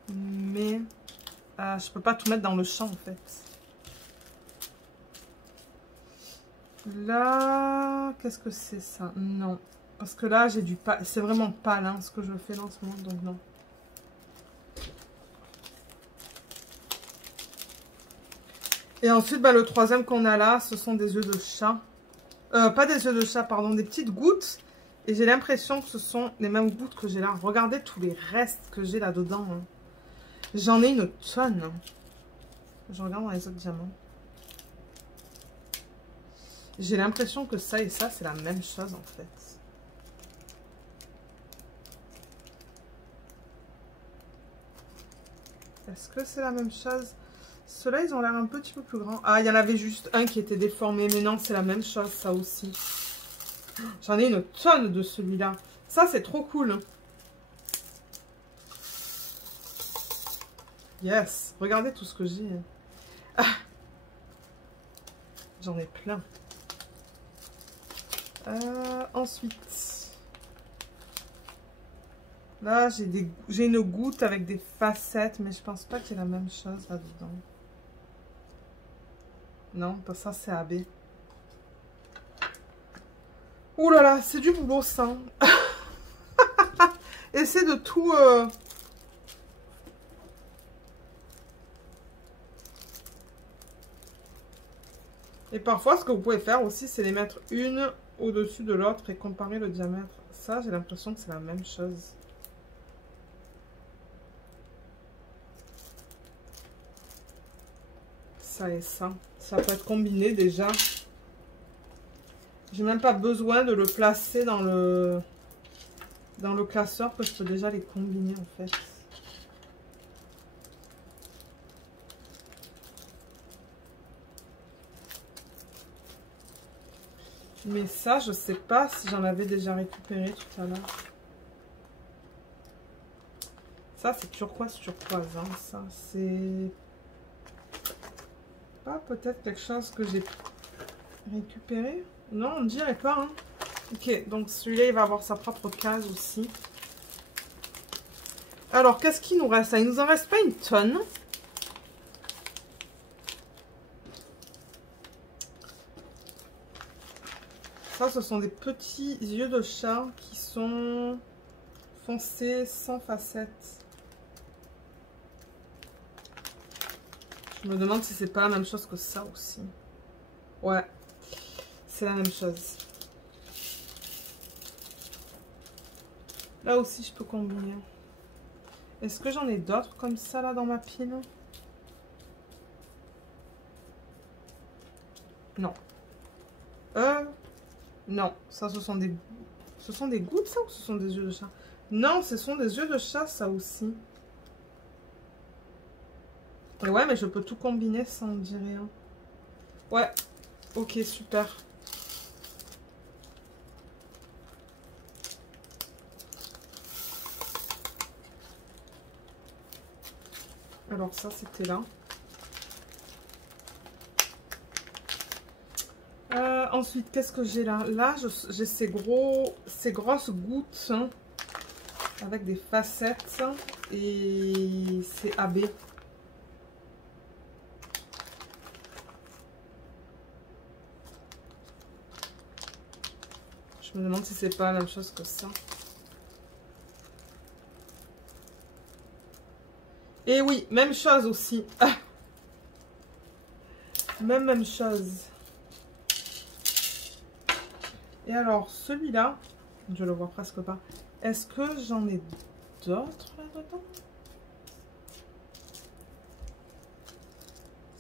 Mais je peux pas tout mettre dans le champ, en fait. Là, qu'est-ce que c'est ça? Non. Parce que là, j'ai du pas. C'est vraiment pâle hein, ce que je fais là en ce moment, donc non. Et ensuite, bah, le troisième qu'on a là, ce sont des œufs de chat. Pas des œufs de chat, pardon, des petites gouttes. Et j'ai l'impression que ce sont les mêmes gouttes que j'ai là. Regardez tous les restes que j'ai là-dedans. Hein. J'en ai une tonne. Je regarde dans les autres diamants. J'ai l'impression que ça et ça, c'est la même chose en fait. Est-ce que c'est la même chose? Ceux-là, ils ont l'air un petit peu plus grands. Ah, il y en avait juste un qui était déformé. Mais non, c'est la même chose, ça aussi. J'en ai une tonne de celui-là. Ça, c'est trop cool. Yes. Regardez tout ce que j'ai. Ah. J'en ai plein. Ensuite. Là, j'ai une goutte avec des facettes. Mais je pense pas qu'il y ait la même chose là-dedans. Non, pas ça, c'est AB. Ouh là là, c'est du boulot, ça. Essaye de tout... Et parfois, ce que vous pouvez faire aussi, c'est les mettre une au-dessus de l'autre et comparer le diamètre. Ça, j'ai l'impression que c'est la même chose. Ça et ça. Ça peut être combiné déjà. J'ai même pas besoin de le placer dans le classeur que je peux déjà les combiner en fait. Mais ça, je sais pas si j'en avais déjà récupéré tout à l'heure. Ça, c'est turquoise, hein. Ça, c'est pas peut-être quelque chose que j'ai récupéré. Non, on ne dirait pas. Hein. Ok, donc celui-là, il va avoir sa propre case aussi. Alors, qu'est-ce qu'il nous reste? Il nous en reste pas une tonne. Ça, ce sont des petits yeux de chat qui sont foncés, sans facettes. Je me demande si c'est pas la même chose que ça aussi. Ouais, c'est la même chose. Là aussi, je peux combiner. Est-ce que j'en ai d'autres comme ça, là, dans ma pile? Non. Non. Ça, ce sont des... Ce sont des gouttes, ça, ou ce sont des yeux de chat? Non, ce sont des yeux de chat, ça aussi. Et ouais, mais je peux tout combiner, ça, on dit rien. Ouais. Ok, super. Alors ça, c'était là. Ensuite, qu'est-ce que j'ai là? Là, j'ai ces grosses gouttes hein, avec des facettes. Et c'est AB. Je me demande si c'est pas la même chose que ça. Et oui, même chose aussi. Ah. Même chose. Et alors, celui-là, je le vois presque pas. Est-ce que j'en ai d'autres là-dedans?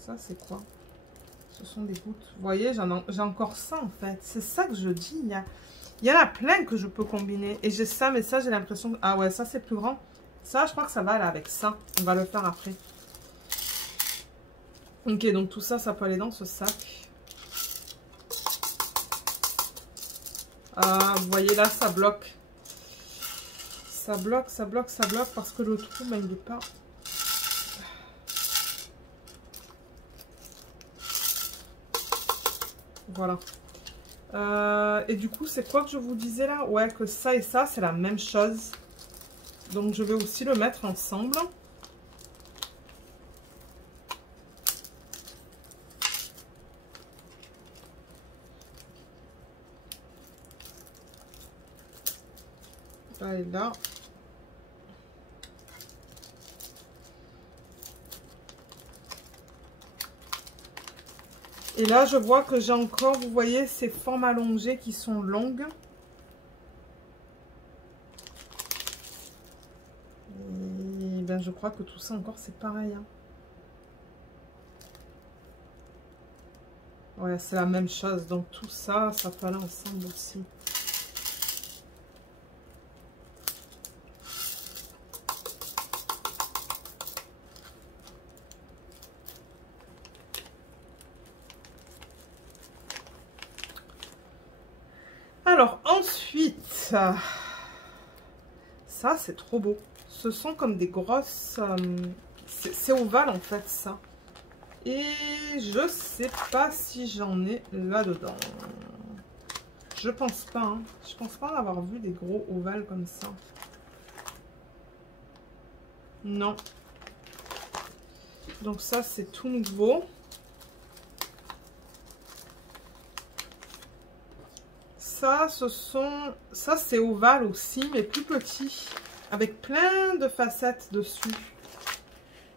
Ça, c'est quoi? Ce sont des gouttes. Vous voyez, j'ai encore ça, en fait. C'est ça que je dis. Il y en a plein que je peux combiner. Et j'ai ça, mais ça, j'ai l'impression... Ah ouais, ça, c'est plus grand. Ça, je crois que ça va aller avec ça. On va le faire après. Ok, donc tout ça, ça peut aller dans ce sac. Ah, vous voyez, là, ça bloque. Ça bloque, ça bloque, ça bloque parce que le trou, ben, il n'est pas... Voilà. Et du coup, c'est quoi que je vous disais là? Ouais, que ça et ça, c'est la même chose. Donc, je vais aussi le mettre ensemble. Là et là. Et là, je vois que j'ai encore, vous voyez, ces formes allongées qui sont longues. Et ben, je crois que tout ça encore, c'est pareil. Hein. Ouais, c'est la même chose. Donc, tout ça, ça peut aller ensemble aussi. Alors, ensuite, ça, c'est trop beau. Ce sont comme des grosses... c'est ovale, en fait, ça. Et je sais pas si j'en ai là-dedans. Je pense pas, hein. Je pense pas en avoir vu des gros ovales comme ça. Non. Donc ça, c'est tout nouveau. Ça, ça, c'est ovale aussi, mais plus petit. Avec plein de facettes dessus.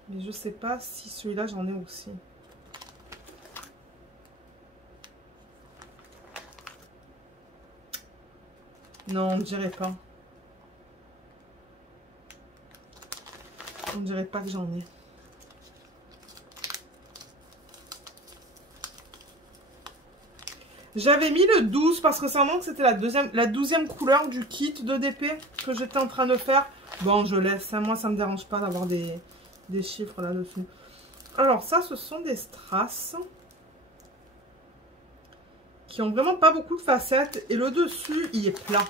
Mais je sais pas si celui-là, j'en ai aussi. Non, on ne dirait pas. On ne dirait pas que j'en ai. J'avais mis le 12 parce que ça montre que c'était la 12e couleur du kit d'EDP que j'étais en train de faire. Bon, je laisse. Hein. Moi, ça ne me dérange pas d'avoir des chiffres là-dessus. Alors, ça, ce sont des strass qui ont vraiment pas beaucoup de facettes. Et le dessus, il est plat.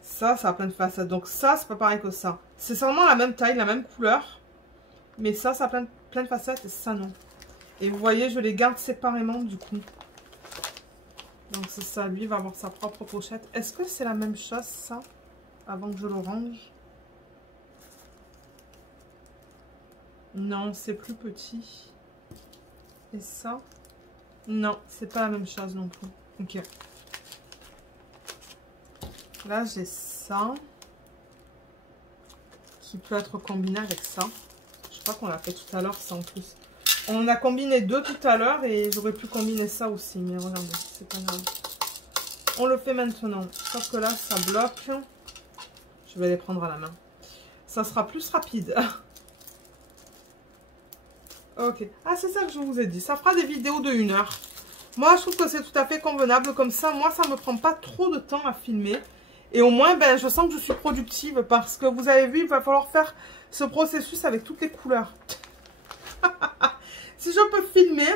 Ça a plein de facettes. Donc ça, c'est pas pareil que ça. C'est seulement la même taille, la même couleur. Mais ça a plein de facettes et ça, non. Et vous voyez, je les garde séparément du coup. Donc c'est ça, lui va avoir sa propre pochette. Est-ce que c'est la même chose, ça? Avant que je le range. Non, c'est plus petit. Et ça? Non, c'est pas la même chose non plus. Ok. Là, j'ai ça. Qui peut être combiné avec ça. Je crois qu'on l'a fait tout à l'heure, ça en plus. On a combiné deux tout à l'heure et j'aurais pu combiner ça aussi. Mais regardez, c'est pas grave. On le fait maintenant. Sauf que là, ça bloque. Je vais les prendre à la main. Ça sera plus rapide. Ok. Ah, c'est ça que je vous ai dit. Ça fera des vidéos de 1 heure. Moi, je trouve que c'est tout à fait convenable. Comme ça, moi, ça ne me prend pas trop de temps à filmer. Et au moins, ben, je sens que je suis productive. Parce que vous avez vu, il va falloir faire ce processus avec toutes les couleurs. Si je peux filmer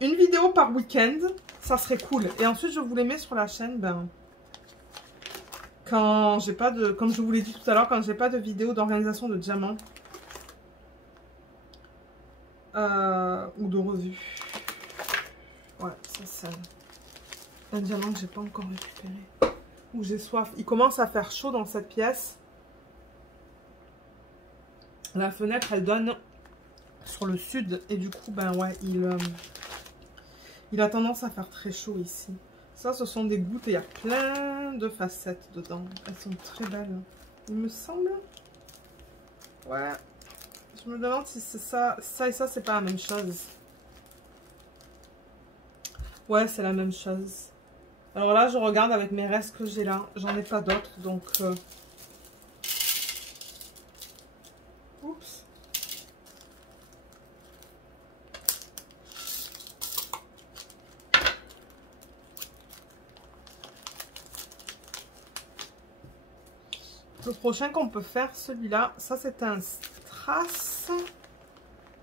une vidéo par week-end, ça serait cool. Et ensuite, je vous les mets sur la chaîne, ben, quand j'ai pas de, comme je vous l'ai dit tout à l'heure, quand j'ai pas de vidéo d'organisation de diamants ou de revue. Ouais, ça c'est un diamant que j'ai pas encore récupéré. Où j'ai soif. Il commence à faire chaud dans cette pièce. La fenêtre, elle donne sur le sud et du coup, ben ouais, il a tendance à faire très chaud ici. Ça, ce sont des gouttes et il y a plein de facettes dedans. Elles sont très belles. Il me semble. Ouais. Je me demande si c'est ça. Ça et ça, c'est pas la même chose. Ouais, c'est la même chose. Alors là, je regarde avec mes restes que j'ai là. J'en ai pas d'autres, donc... Le prochain qu'on peut faire, celui-là, ça c'est un strass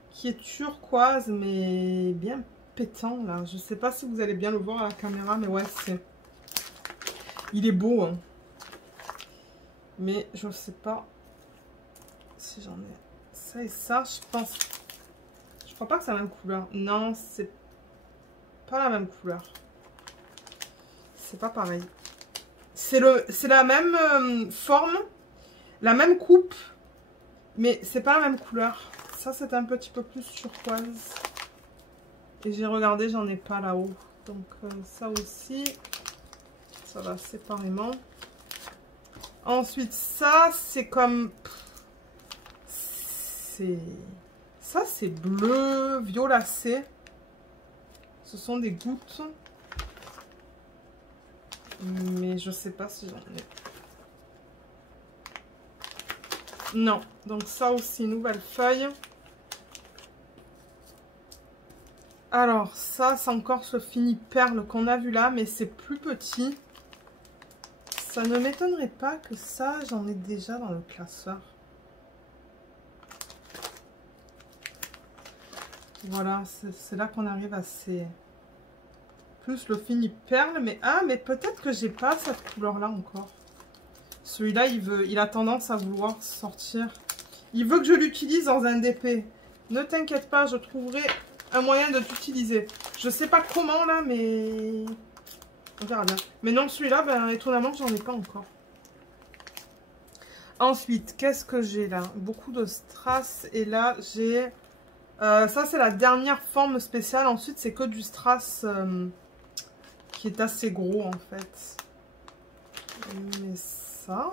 qui est turquoise, mais bien pétant là. Je sais pas si vous allez bien le voir à la caméra, mais ouais, il est beau, hein. Mais je sais pas si j'en ai ça et ça, je pense. Je crois pas que c'est la même couleur. Non, c'est pas la même couleur. C'est pas pareil. C'est la même forme, la même coupe, mais c'est pas la même couleur. Ça, c'est un petit peu plus turquoise. Et j'ai regardé, j'en ai pas là-haut. Donc ça aussi, ça va séparément. Ensuite, ça, c'est comme... Ça, c'est bleu violacé. Ce sont des gouttes. Mais je sais pas si j'en ai. Non. Donc ça aussi, nouvelle feuille. Alors, ça, c'est encore ce fini perle qu'on a vu là, mais c'est plus petit. Ça ne m'étonnerait pas que ça, j'en ai déjà dans le classeur. Voilà, c'est là qu'on arrive à ces... Plus le fini perle, mais... Ah, mais peut-être que j'ai pas cette couleur-là encore. Celui-là, il a tendance à vouloir sortir. Il veut que je l'utilise dans un DP. Ne t'inquiète pas, je trouverai un moyen de t'utiliser. Je sais pas comment, là, mais... On verra bien. Mais non, celui-là, ben, étonnamment, j'en ai pas encore. Ensuite, qu'est-ce que j'ai là? Beaucoup de strass. Et là, j'ai... ça, c'est la dernière forme spéciale. Ensuite, c'est que du strass qui est assez gros, en fait. Mais ça...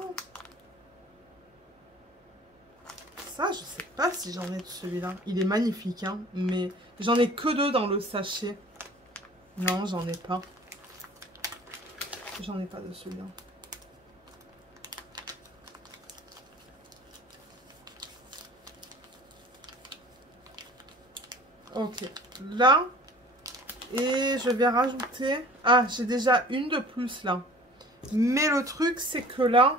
Ça, je sais pas si j'en ai de celui-là. Il est magnifique, hein. Mais j'en ai que 2 dans le sachet. Non, j'en ai pas. J'en ai pas de celui-là. Ok. Là. Et je vais rajouter... Ah, j'ai déjà une de plus, là. Mais le truc, c'est que là...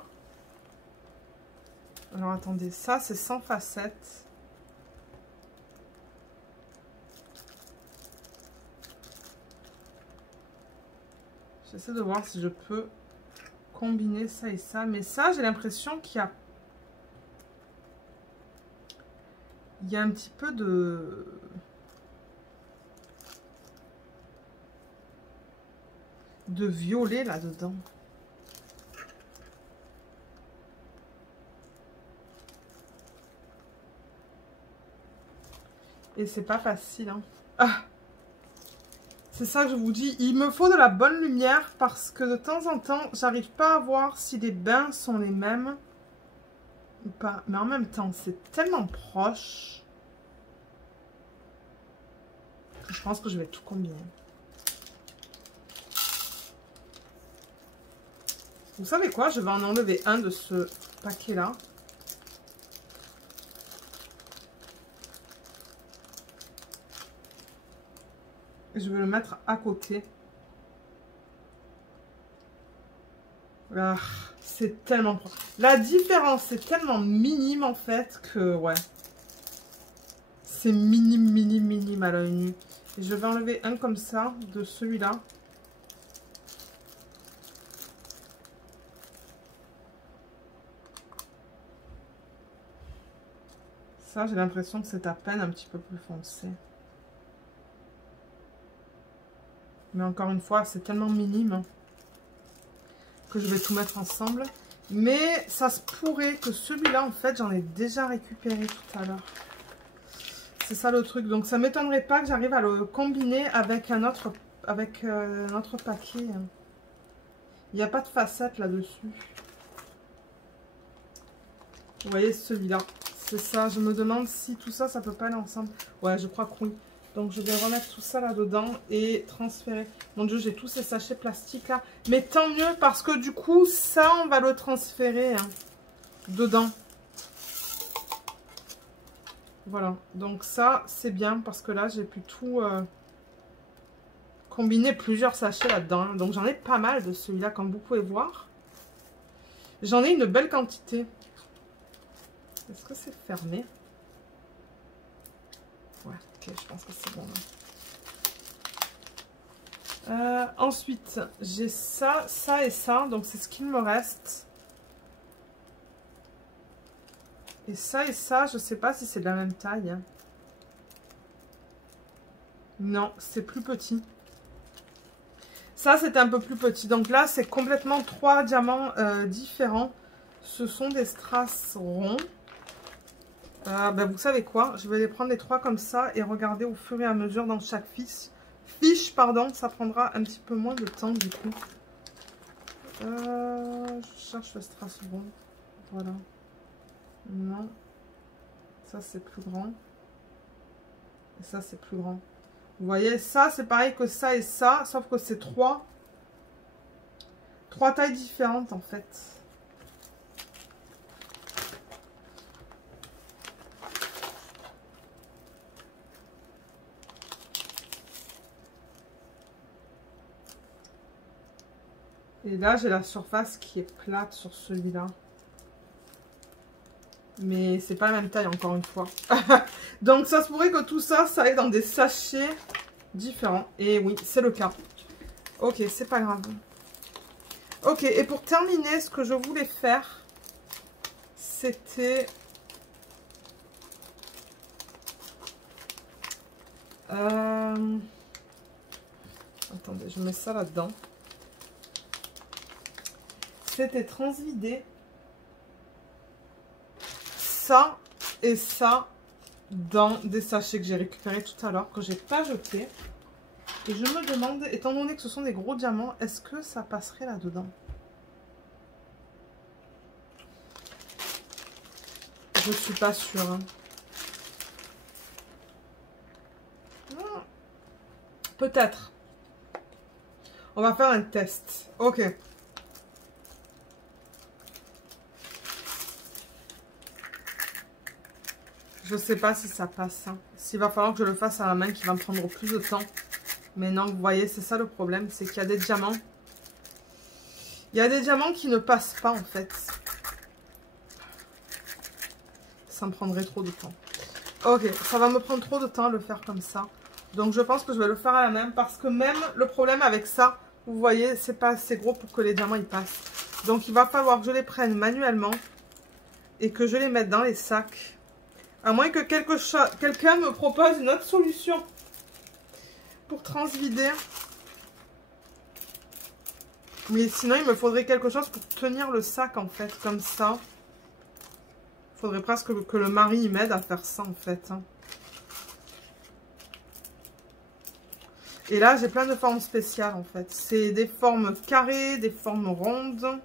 Alors, attendez. Ça, c'est sans facettes. J'essaie de voir si je peux combiner ça et ça. Mais ça, j'ai l'impression qu'il y a... Il y a un petit peu de... violet là-dedans. Et c'est pas facile, hein. Ah, c'est ça que je vous dis. Il me faut de la bonne lumière parce que de temps en temps, j'arrive pas à voir si les bains sont les mêmes ou pas. Mais en même temps, c'est tellement proche que je pense que je vais tout combiner. Vous savez quoi? Je vais en enlever un de ce paquet-là. Je vais le mettre à côté. Ah, c'est tellement proche. La différence est tellement minime en fait que ouais. C'est minime, minime, minime à l'œil nu. Et je vais enlever un comme ça de celui-là. Ça, j'ai l'impression que c'est à peine un petit peu plus foncé. Mais encore une fois, c'est tellement minime que je vais tout mettre ensemble. Mais ça se pourrait que celui-là, en fait, j'en ai déjà récupéré tout à l'heure. C'est ça le truc. Donc, ça ne m'étonnerait pas que j'arrive à le combiner avec un autre paquet. Il n'y a pas de facette là-dessus. Vous voyez celui-là. C'est ça. Je me demande si tout ça, ça peut pas aller ensemble. Ouais, je crois que oui. Donc, je vais remettre tout ça là-dedans et transférer. Mon Dieu, j'ai tous ces sachets plastiques là. Mais tant mieux parce que du coup, ça, on va le transférer dedans. Voilà. Donc, ça, c'est bien parce que là, j'ai pu tout combiner plusieurs sachets là-dedans. Donc, j'en ai pas mal de celui-là, comme vous pouvez voir. J'en ai une belle quantité. Est-ce que c'est fermé? Ouais, ok, je pense que c'est bon. Ensuite, j'ai ça, ça et ça. Donc, c'est ce qu'il me reste. Et ça, je sais pas si c'est de la même taille. Hein. Non, c'est plus petit. Ça, c'était un peu plus petit. Donc là, c'est complètement 3 diamants différents. Ce sont des strass ronds. Ben, vous savez quoi? Je vais les prendre les 3 comme ça et regarder au fur et à mesure dans chaque fiche. Ça prendra un petit peu moins de temps du coup. Je cherche le strass rond. Voilà. Non. Ça, c'est plus grand. Et ça, c'est plus grand. Vous voyez, ça, c'est pareil que ça et ça, sauf que c'est 3 tailles différentes, en fait. Et là, j'ai la surface qui est plate sur celui-là. Mais c'est pas la même taille, encore une fois. Donc, ça se pourrait que tout ça, ça aille dans des sachets différents. Et oui, c'est le cas. Ok, c'est pas grave. Ok, et pour terminer, ce que je voulais faire, c'était... Attendez, je mets ça là-dedans. C'était transvider ça et ça dans des sachets que j'ai récupérés tout à l'heure, que j'ai pas jeté. Et je me demande, étant donné que ce sont des gros diamants, est-ce que ça passerait là-dedans? Je suis pas sûre. Hein. Peut-être. On va faire un test. Ok. Je sais pas si ça passe. Hein. S'il va falloir que je le fasse à la main, qui va me prendre plus de temps. Mais non, vous voyez, c'est ça le problème. C'est qu'il y a des diamants. Il y a des diamants qui ne passent pas, en fait. Ça me prendrait trop de temps. Ok, ça va me prendre trop de temps à le faire comme ça. Donc, je pense que je vais le faire à la main. Parce que même le problème avec ça, vous voyez, c'est pas assez gros pour que les diamants y passent. Donc, il va falloir que je les prenne manuellement. Et que je les mette dans les sacs. À moins que quelqu'un me propose une autre solution pour transvider. Mais sinon, il me faudrait quelque chose pour tenir le sac, en fait, comme ça. Il faudrait presque que le mari m'aide à faire ça, en fait. Hein. Et là, j'ai plein de formes spéciales, en fait. C'est des formes carrées, des formes rondes.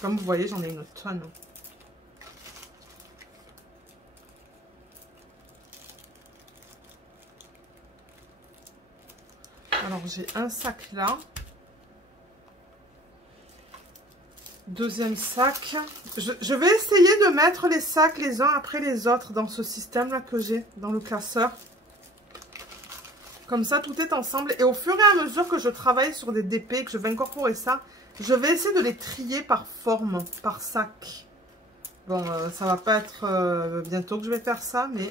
Comme vous voyez, j'en ai une tonne. Alors, j'ai un sac là. Deuxième sac. Je vais essayer de mettre les sacs les uns après les autres dans ce système-là que j'ai, dans le classeur. Comme ça, tout est ensemble. Et au fur et à mesure que je travaille sur des DP, que je vais incorporer ça, je vais essayer de les trier par forme, par sac. Bon, ça va pas être bientôt que je vais faire ça, mais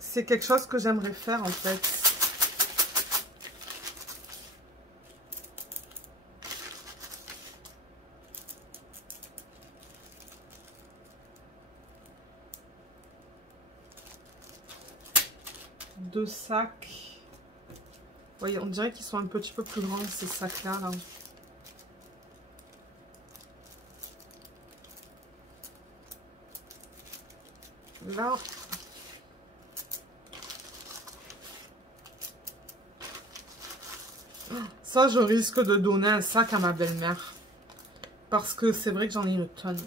c'est quelque chose que j'aimerais faire en fait. Deux sacs. Vous voyez, on dirait qu'ils sont un petit peu plus grands ces sacs-là. Là. Là. Ça, je risque de donner un sac à ma belle-mère. Parce que c'est vrai que j'en ai une tonne.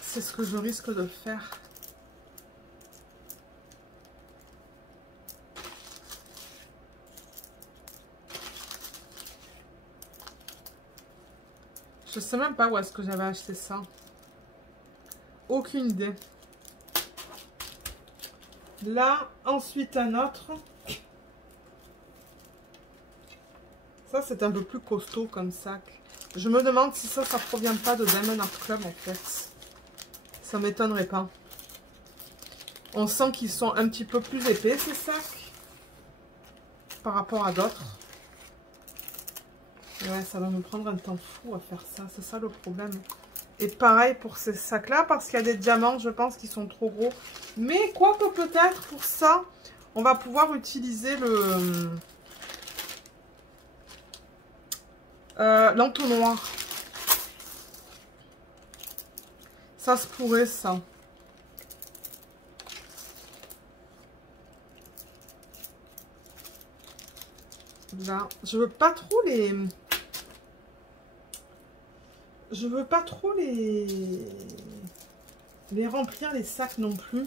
C'est ce que je risque de faire. Je sais même pas où est-ce que j'avais acheté ça. Aucune idée. Là, ensuite un autre. Ça, c'est un peu plus costaud comme sac. Je me demande si ça provient pas de Diamond Art Club, en fait. Ça m'étonnerait pas. On sent qu'ils sont un petit peu plus épais, ces sacs. Par rapport à d'autres. Ouais, ça va me prendre un temps fou à faire ça. C'est ça le problème. Et pareil pour ces sacs-là, parce qu'il y a des diamants, je pense, qui sont trop gros. Mais quoique peut-être, pour ça, on va pouvoir utiliser le... l'entonnoir. Ça se pourrait, ça. Là, je veux pas trop les... Je veux pas trop les remplir, les sacs non plus.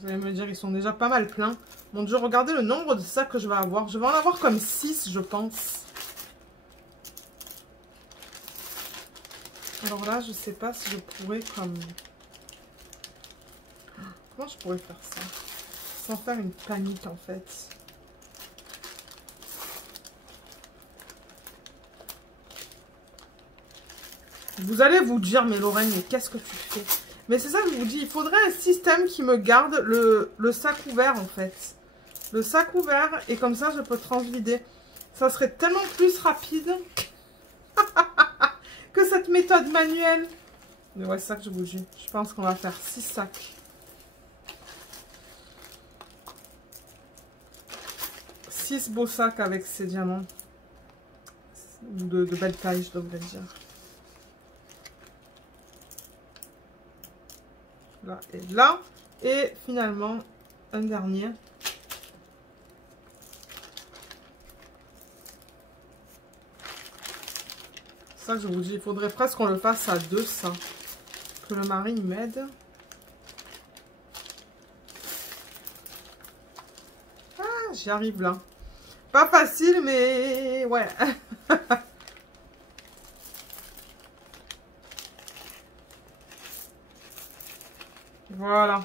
Vous allez me dire, ils sont déjà pas mal pleins. Mon Dieu, regardez le nombre de sacs que je vais avoir. Je vais en avoir comme 6, je pense. Alors là, je sais pas si je pourrais comme... Comment je pourrais faire ça? Sans faire une panique, en fait. Vous allez vous dire, mais Lorraine, mais qu'est-ce que tu fais? Mais c'est ça que je vous dis, il faudrait un système qui me garde le sac ouvert, en fait. Le sac ouvert, et comme ça, je peux transvider. Ça serait tellement plus rapide que cette méthode manuelle. Mais ouais, c'est ça que je vous dis. Je pense qu'on va faire 6 sacs. 6 beaux sacs avec ces diamants. De belle taille, je devrais dire. Là et là. Et finalement, un dernier. Ça, je vous dis, il faudrait presque qu'on le fasse à 2, ça. Que le mari m'aide. Ah, j'y arrive là. Pas facile, mais ouais. Voilà.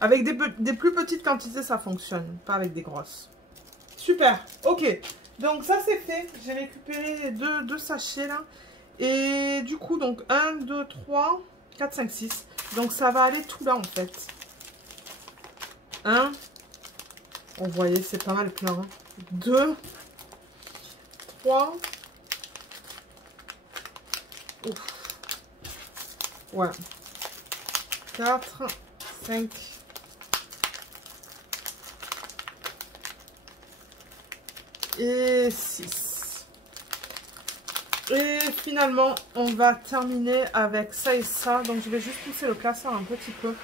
Avec des plus petites quantités, ça fonctionne. Pas avec des grosses. Super. Ok. Donc, ça, c'est fait. J'ai récupéré deux sachets, là. Et du coup, donc, 1, 2, 3, 4, 5, 6. Donc, ça va aller tout là, en fait. 1. Vous voyez, c'est pas mal plein. 2. 3. Ouf. Ouais. 4. 5. Et 6. Et finalement, on va terminer avec ça et ça. Donc, je vais juste pousser le classeur un petit peu.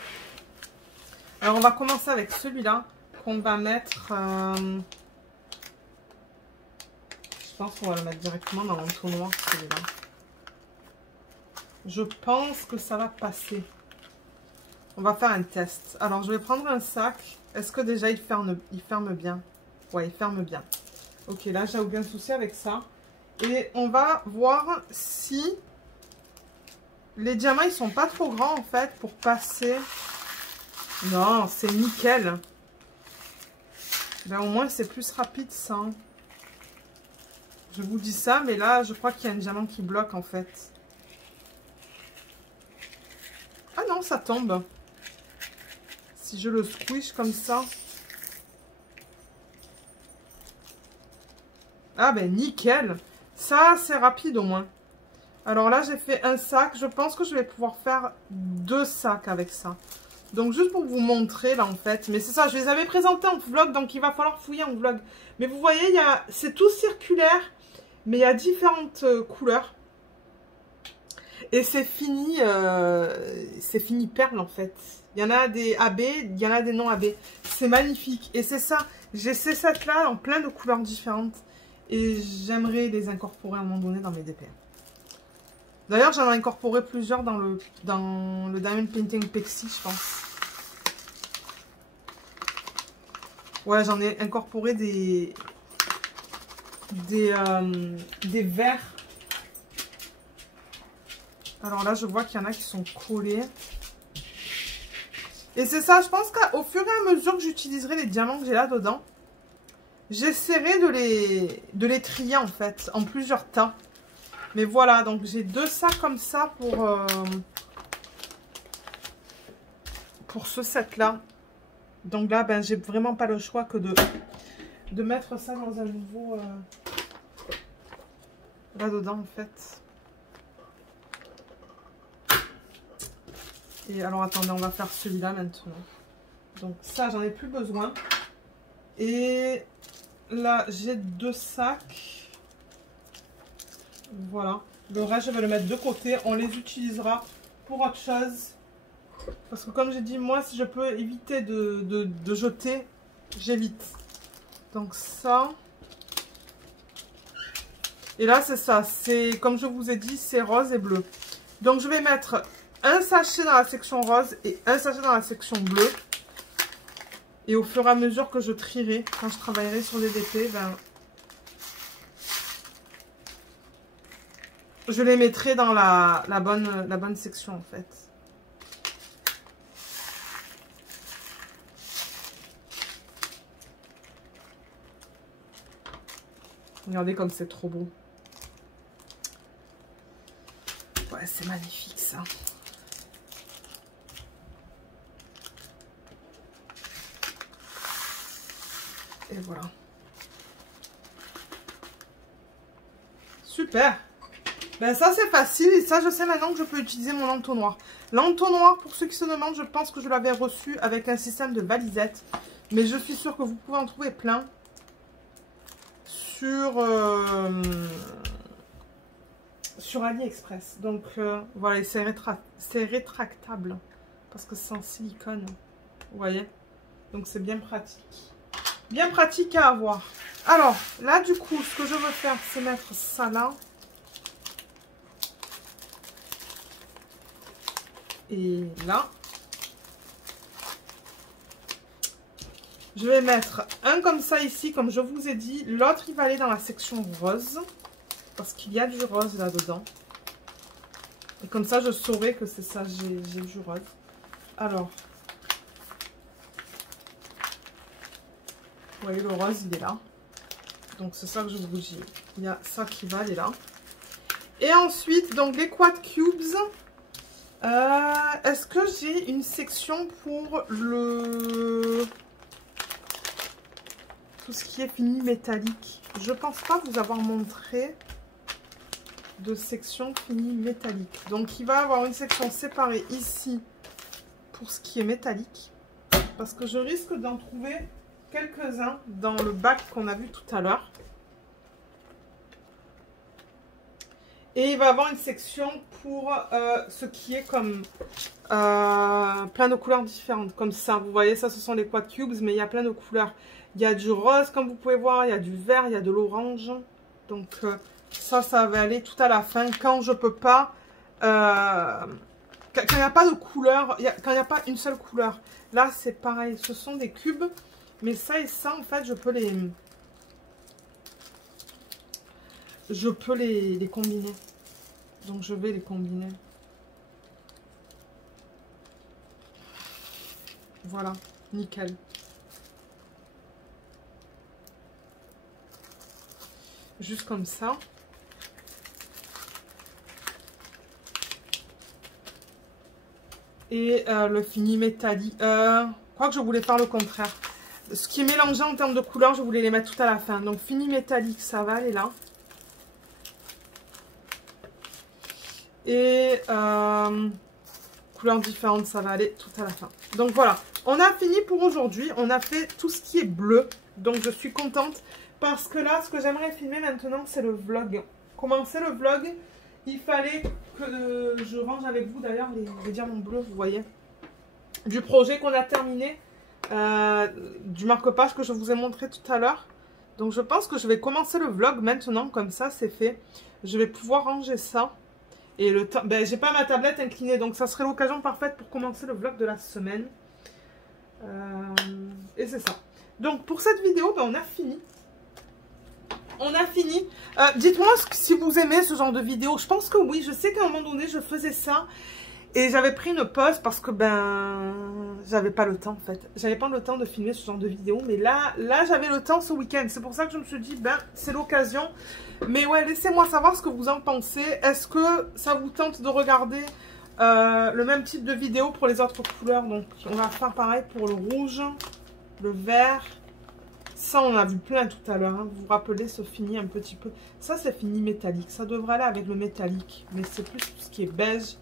Alors, on va commencer avec celui-là qu'on va mettre... Je pense qu'on va le mettre directement dans l'entonnoir, celui-là. Je pense que ça va passer. On va faire un test. Alors, je vais prendre un sac. Est-ce que déjà, il ferme bien? Ouais, il ferme bien. Ok, là, j'ai aucun souci avec ça. Et on va voir si les diamants, ils sont pas trop grands, en fait, pour passer. Non, c'est nickel. Ben, au moins, c'est plus rapide, ça. Je vous dis ça, mais là, je crois qu'il y a un diamant qui bloque, en fait. Ah non, ça tombe. Si je le squish comme ça. Ah ben, nickel. Ça, c'est rapide, au moins. Alors là, j'ai fait un sac. Je pense que je vais pouvoir faire 2 sacs avec ça. Donc, juste pour vous montrer, là, en fait. Mais c'est ça, je les avais présentés en vlog, donc il va falloir fouiller en vlog. Mais vous voyez, c'est tout circulaire, mais il y a différentes couleurs. Et c'est fini perle, en fait. Il y en a des AB, il y en a des non AB. C'est magnifique. Et c'est ça, j'ai ces sets-là en plein de couleurs différentes. Et j'aimerais les incorporer à un moment donné dans mes DPA. D'ailleurs, j'en ai incorporé plusieurs dans le Diamond Painting Pexi, je pense. Ouais, j'en ai incorporé des verres. Alors là, je vois qu'il y en a qui sont collés. Et c'est ça, je pense qu'au fur et à mesure que j'utiliserai les diamants que j'ai là-dedans, J'essaierai de les trier en fait, en plusieurs tas. Mais voilà, donc j'ai 2 sacs comme ça pour ce set-là. Donc là, ben, j'ai vraiment pas le choix que de mettre ça dans un nouveau... là-dedans, en fait. Et alors, attendez, on va faire celui-là maintenant. Donc ça, j'en ai plus besoin. Et là, j'ai 2 sacs. Voilà. Le reste, je vais le mettre de côté. On les utilisera pour autre chose. Parce que comme j'ai dit, moi, si je peux éviter de jeter, j'évite. Donc ça. Et là, c'est ça. C'est, comme je vous ai dit, c'est rose et bleu. Donc, je vais mettre un sachet dans la section rose et un sachet dans la section bleue. Et au fur et à mesure que je trierai, quand je travaillerai sur les DP, ben, je les mettrai dans la bonne section, en fait. Regardez comme c'est trop beau. Ouais, c'est magnifique ça. Et voilà. Super. Ben ça c'est facile et ça je sais maintenant que je peux utiliser mon entonnoir. L'entonnoir, pour ceux qui se demandent, je pense que je l'avais reçu avec un système de valisette. Mais je suis sûre que vous pouvez en trouver plein sur AliExpress. Donc voilà, c'est rétractable parce que c'est en silicone. Vous voyez? Donc c'est bien pratique. Bien pratique à avoir. Alors là du coup, ce que je veux faire, c'est mettre ça là. Et là. Je vais mettre un comme ça ici, comme je vous ai dit. L'autre, il va aller dans la section rose. Parce qu'il y a du rose là-dedans. Et comme ça, je saurai que c'est ça, j'ai du rose. Alors. Vous voyez, le rose, il est là. Donc, c'est ça que je vous dis. Il y a ça qui va aller là. Et ensuite, donc, les quad cubes. Est-ce que j'ai une section pour tout ce qui est fini métallique? Je pense pas vous avoir montré de section fini métallique. Donc il va avoir une section séparée ici pour ce qui est métallique. Parce que je risque d'en trouver quelques-uns dans le bac qu'on a vu tout à l'heure. Et il va avoir une section pour ce qui est comme plein de couleurs différentes. Comme ça, vous voyez, ça ce sont les quad cubes, mais il y a plein de couleurs. Il y a du rose, comme vous pouvez voir, il y a du vert, il y a de l'orange. Donc ça va aller tout à la fin. Quand je peux pas... quand il n'y a pas de couleur, quand il n'y a pas une seule couleur. Là, c'est pareil. Ce sont des cubes. Mais ça et ça, en fait, je peux les combiner. Donc, je vais les combiner. Voilà, nickel. Juste comme ça. Et le fini métallique. Quoi que je voulais faire le contraire. Ce qui est mélangé en termes de couleurs, je voulais les mettre tout à la fin. Donc, fini métallique, ça va aller là. Et couleurs différentes, ça va aller tout à la fin. Donc, voilà. On a fini pour aujourd'hui. On a fait tout ce qui est bleu. Donc, je suis contente. Parce que là, ce que j'aimerais filmer maintenant, c'est le vlog. Commencer le vlog, il fallait que je range avec vous d'ailleurs les diamants bleus, vous voyez. Du projet qu'on a terminé, du marque-page que je vous ai montré tout à l'heure. Donc je pense que je vais commencer le vlog maintenant, comme ça c'est fait. Je vais pouvoir ranger ça. Et le temps, ben, j'ai pas ma tablette inclinée, donc ça serait l'occasion parfaite pour commencer le vlog de la semaine. Et c'est ça. Donc pour cette vidéo, ben, on a fini. On a fini. Dites-moi si vous aimez ce genre de vidéo. Je pense que oui. Je sais qu'à un moment donné, je faisais ça. Et j'avais pris une pause parce que ben j'avais pas le temps en fait. J'avais pas le temps de filmer ce genre de vidéo. Mais là j'avais le temps ce week-end. C'est pour ça que je me suis dit ben c'est l'occasion. Mais ouais, laissez-moi savoir ce que vous en pensez. Est-ce que ça vous tente de regarder le même type de vidéo pour les autres couleurs? Donc on va faire pareil pour le rouge, le vert. Ça on a vu plein tout à l'heure. Hein. Vous vous rappelez ce fini un petit peu. Ça c'est fini métallique. Ça devrait aller avec le métallique. Mais c'est plus tout ce qui est beige.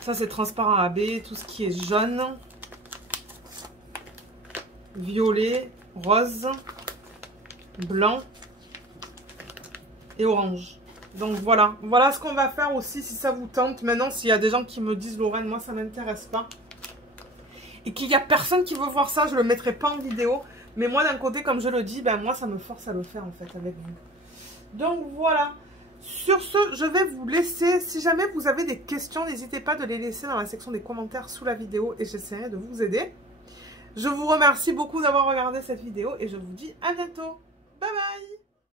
Ça, c'est transparent AB, tout ce qui est jaune, violet, rose, blanc et orange. Donc, voilà. Voilà ce qu'on va faire aussi, si ça vous tente. Maintenant, s'il y a des gens qui me disent, Lorraine, moi, ça ne m'intéresse pas. Et qu'il n'y a personne qui veut voir ça, je ne le mettrai pas en vidéo. Mais moi, d'un côté, comme je le dis, ben moi, ça me force à le faire, en fait, avec vous. Donc, voilà. Sur ce, je vais vous laisser. Si jamais vous avez des questions, n'hésitez pas de les laisser dans la section des commentaires sous la vidéo et j'essaierai de vous aider. Je vous remercie beaucoup d'avoir regardé cette vidéo et je vous dis à bientôt. Bye bye!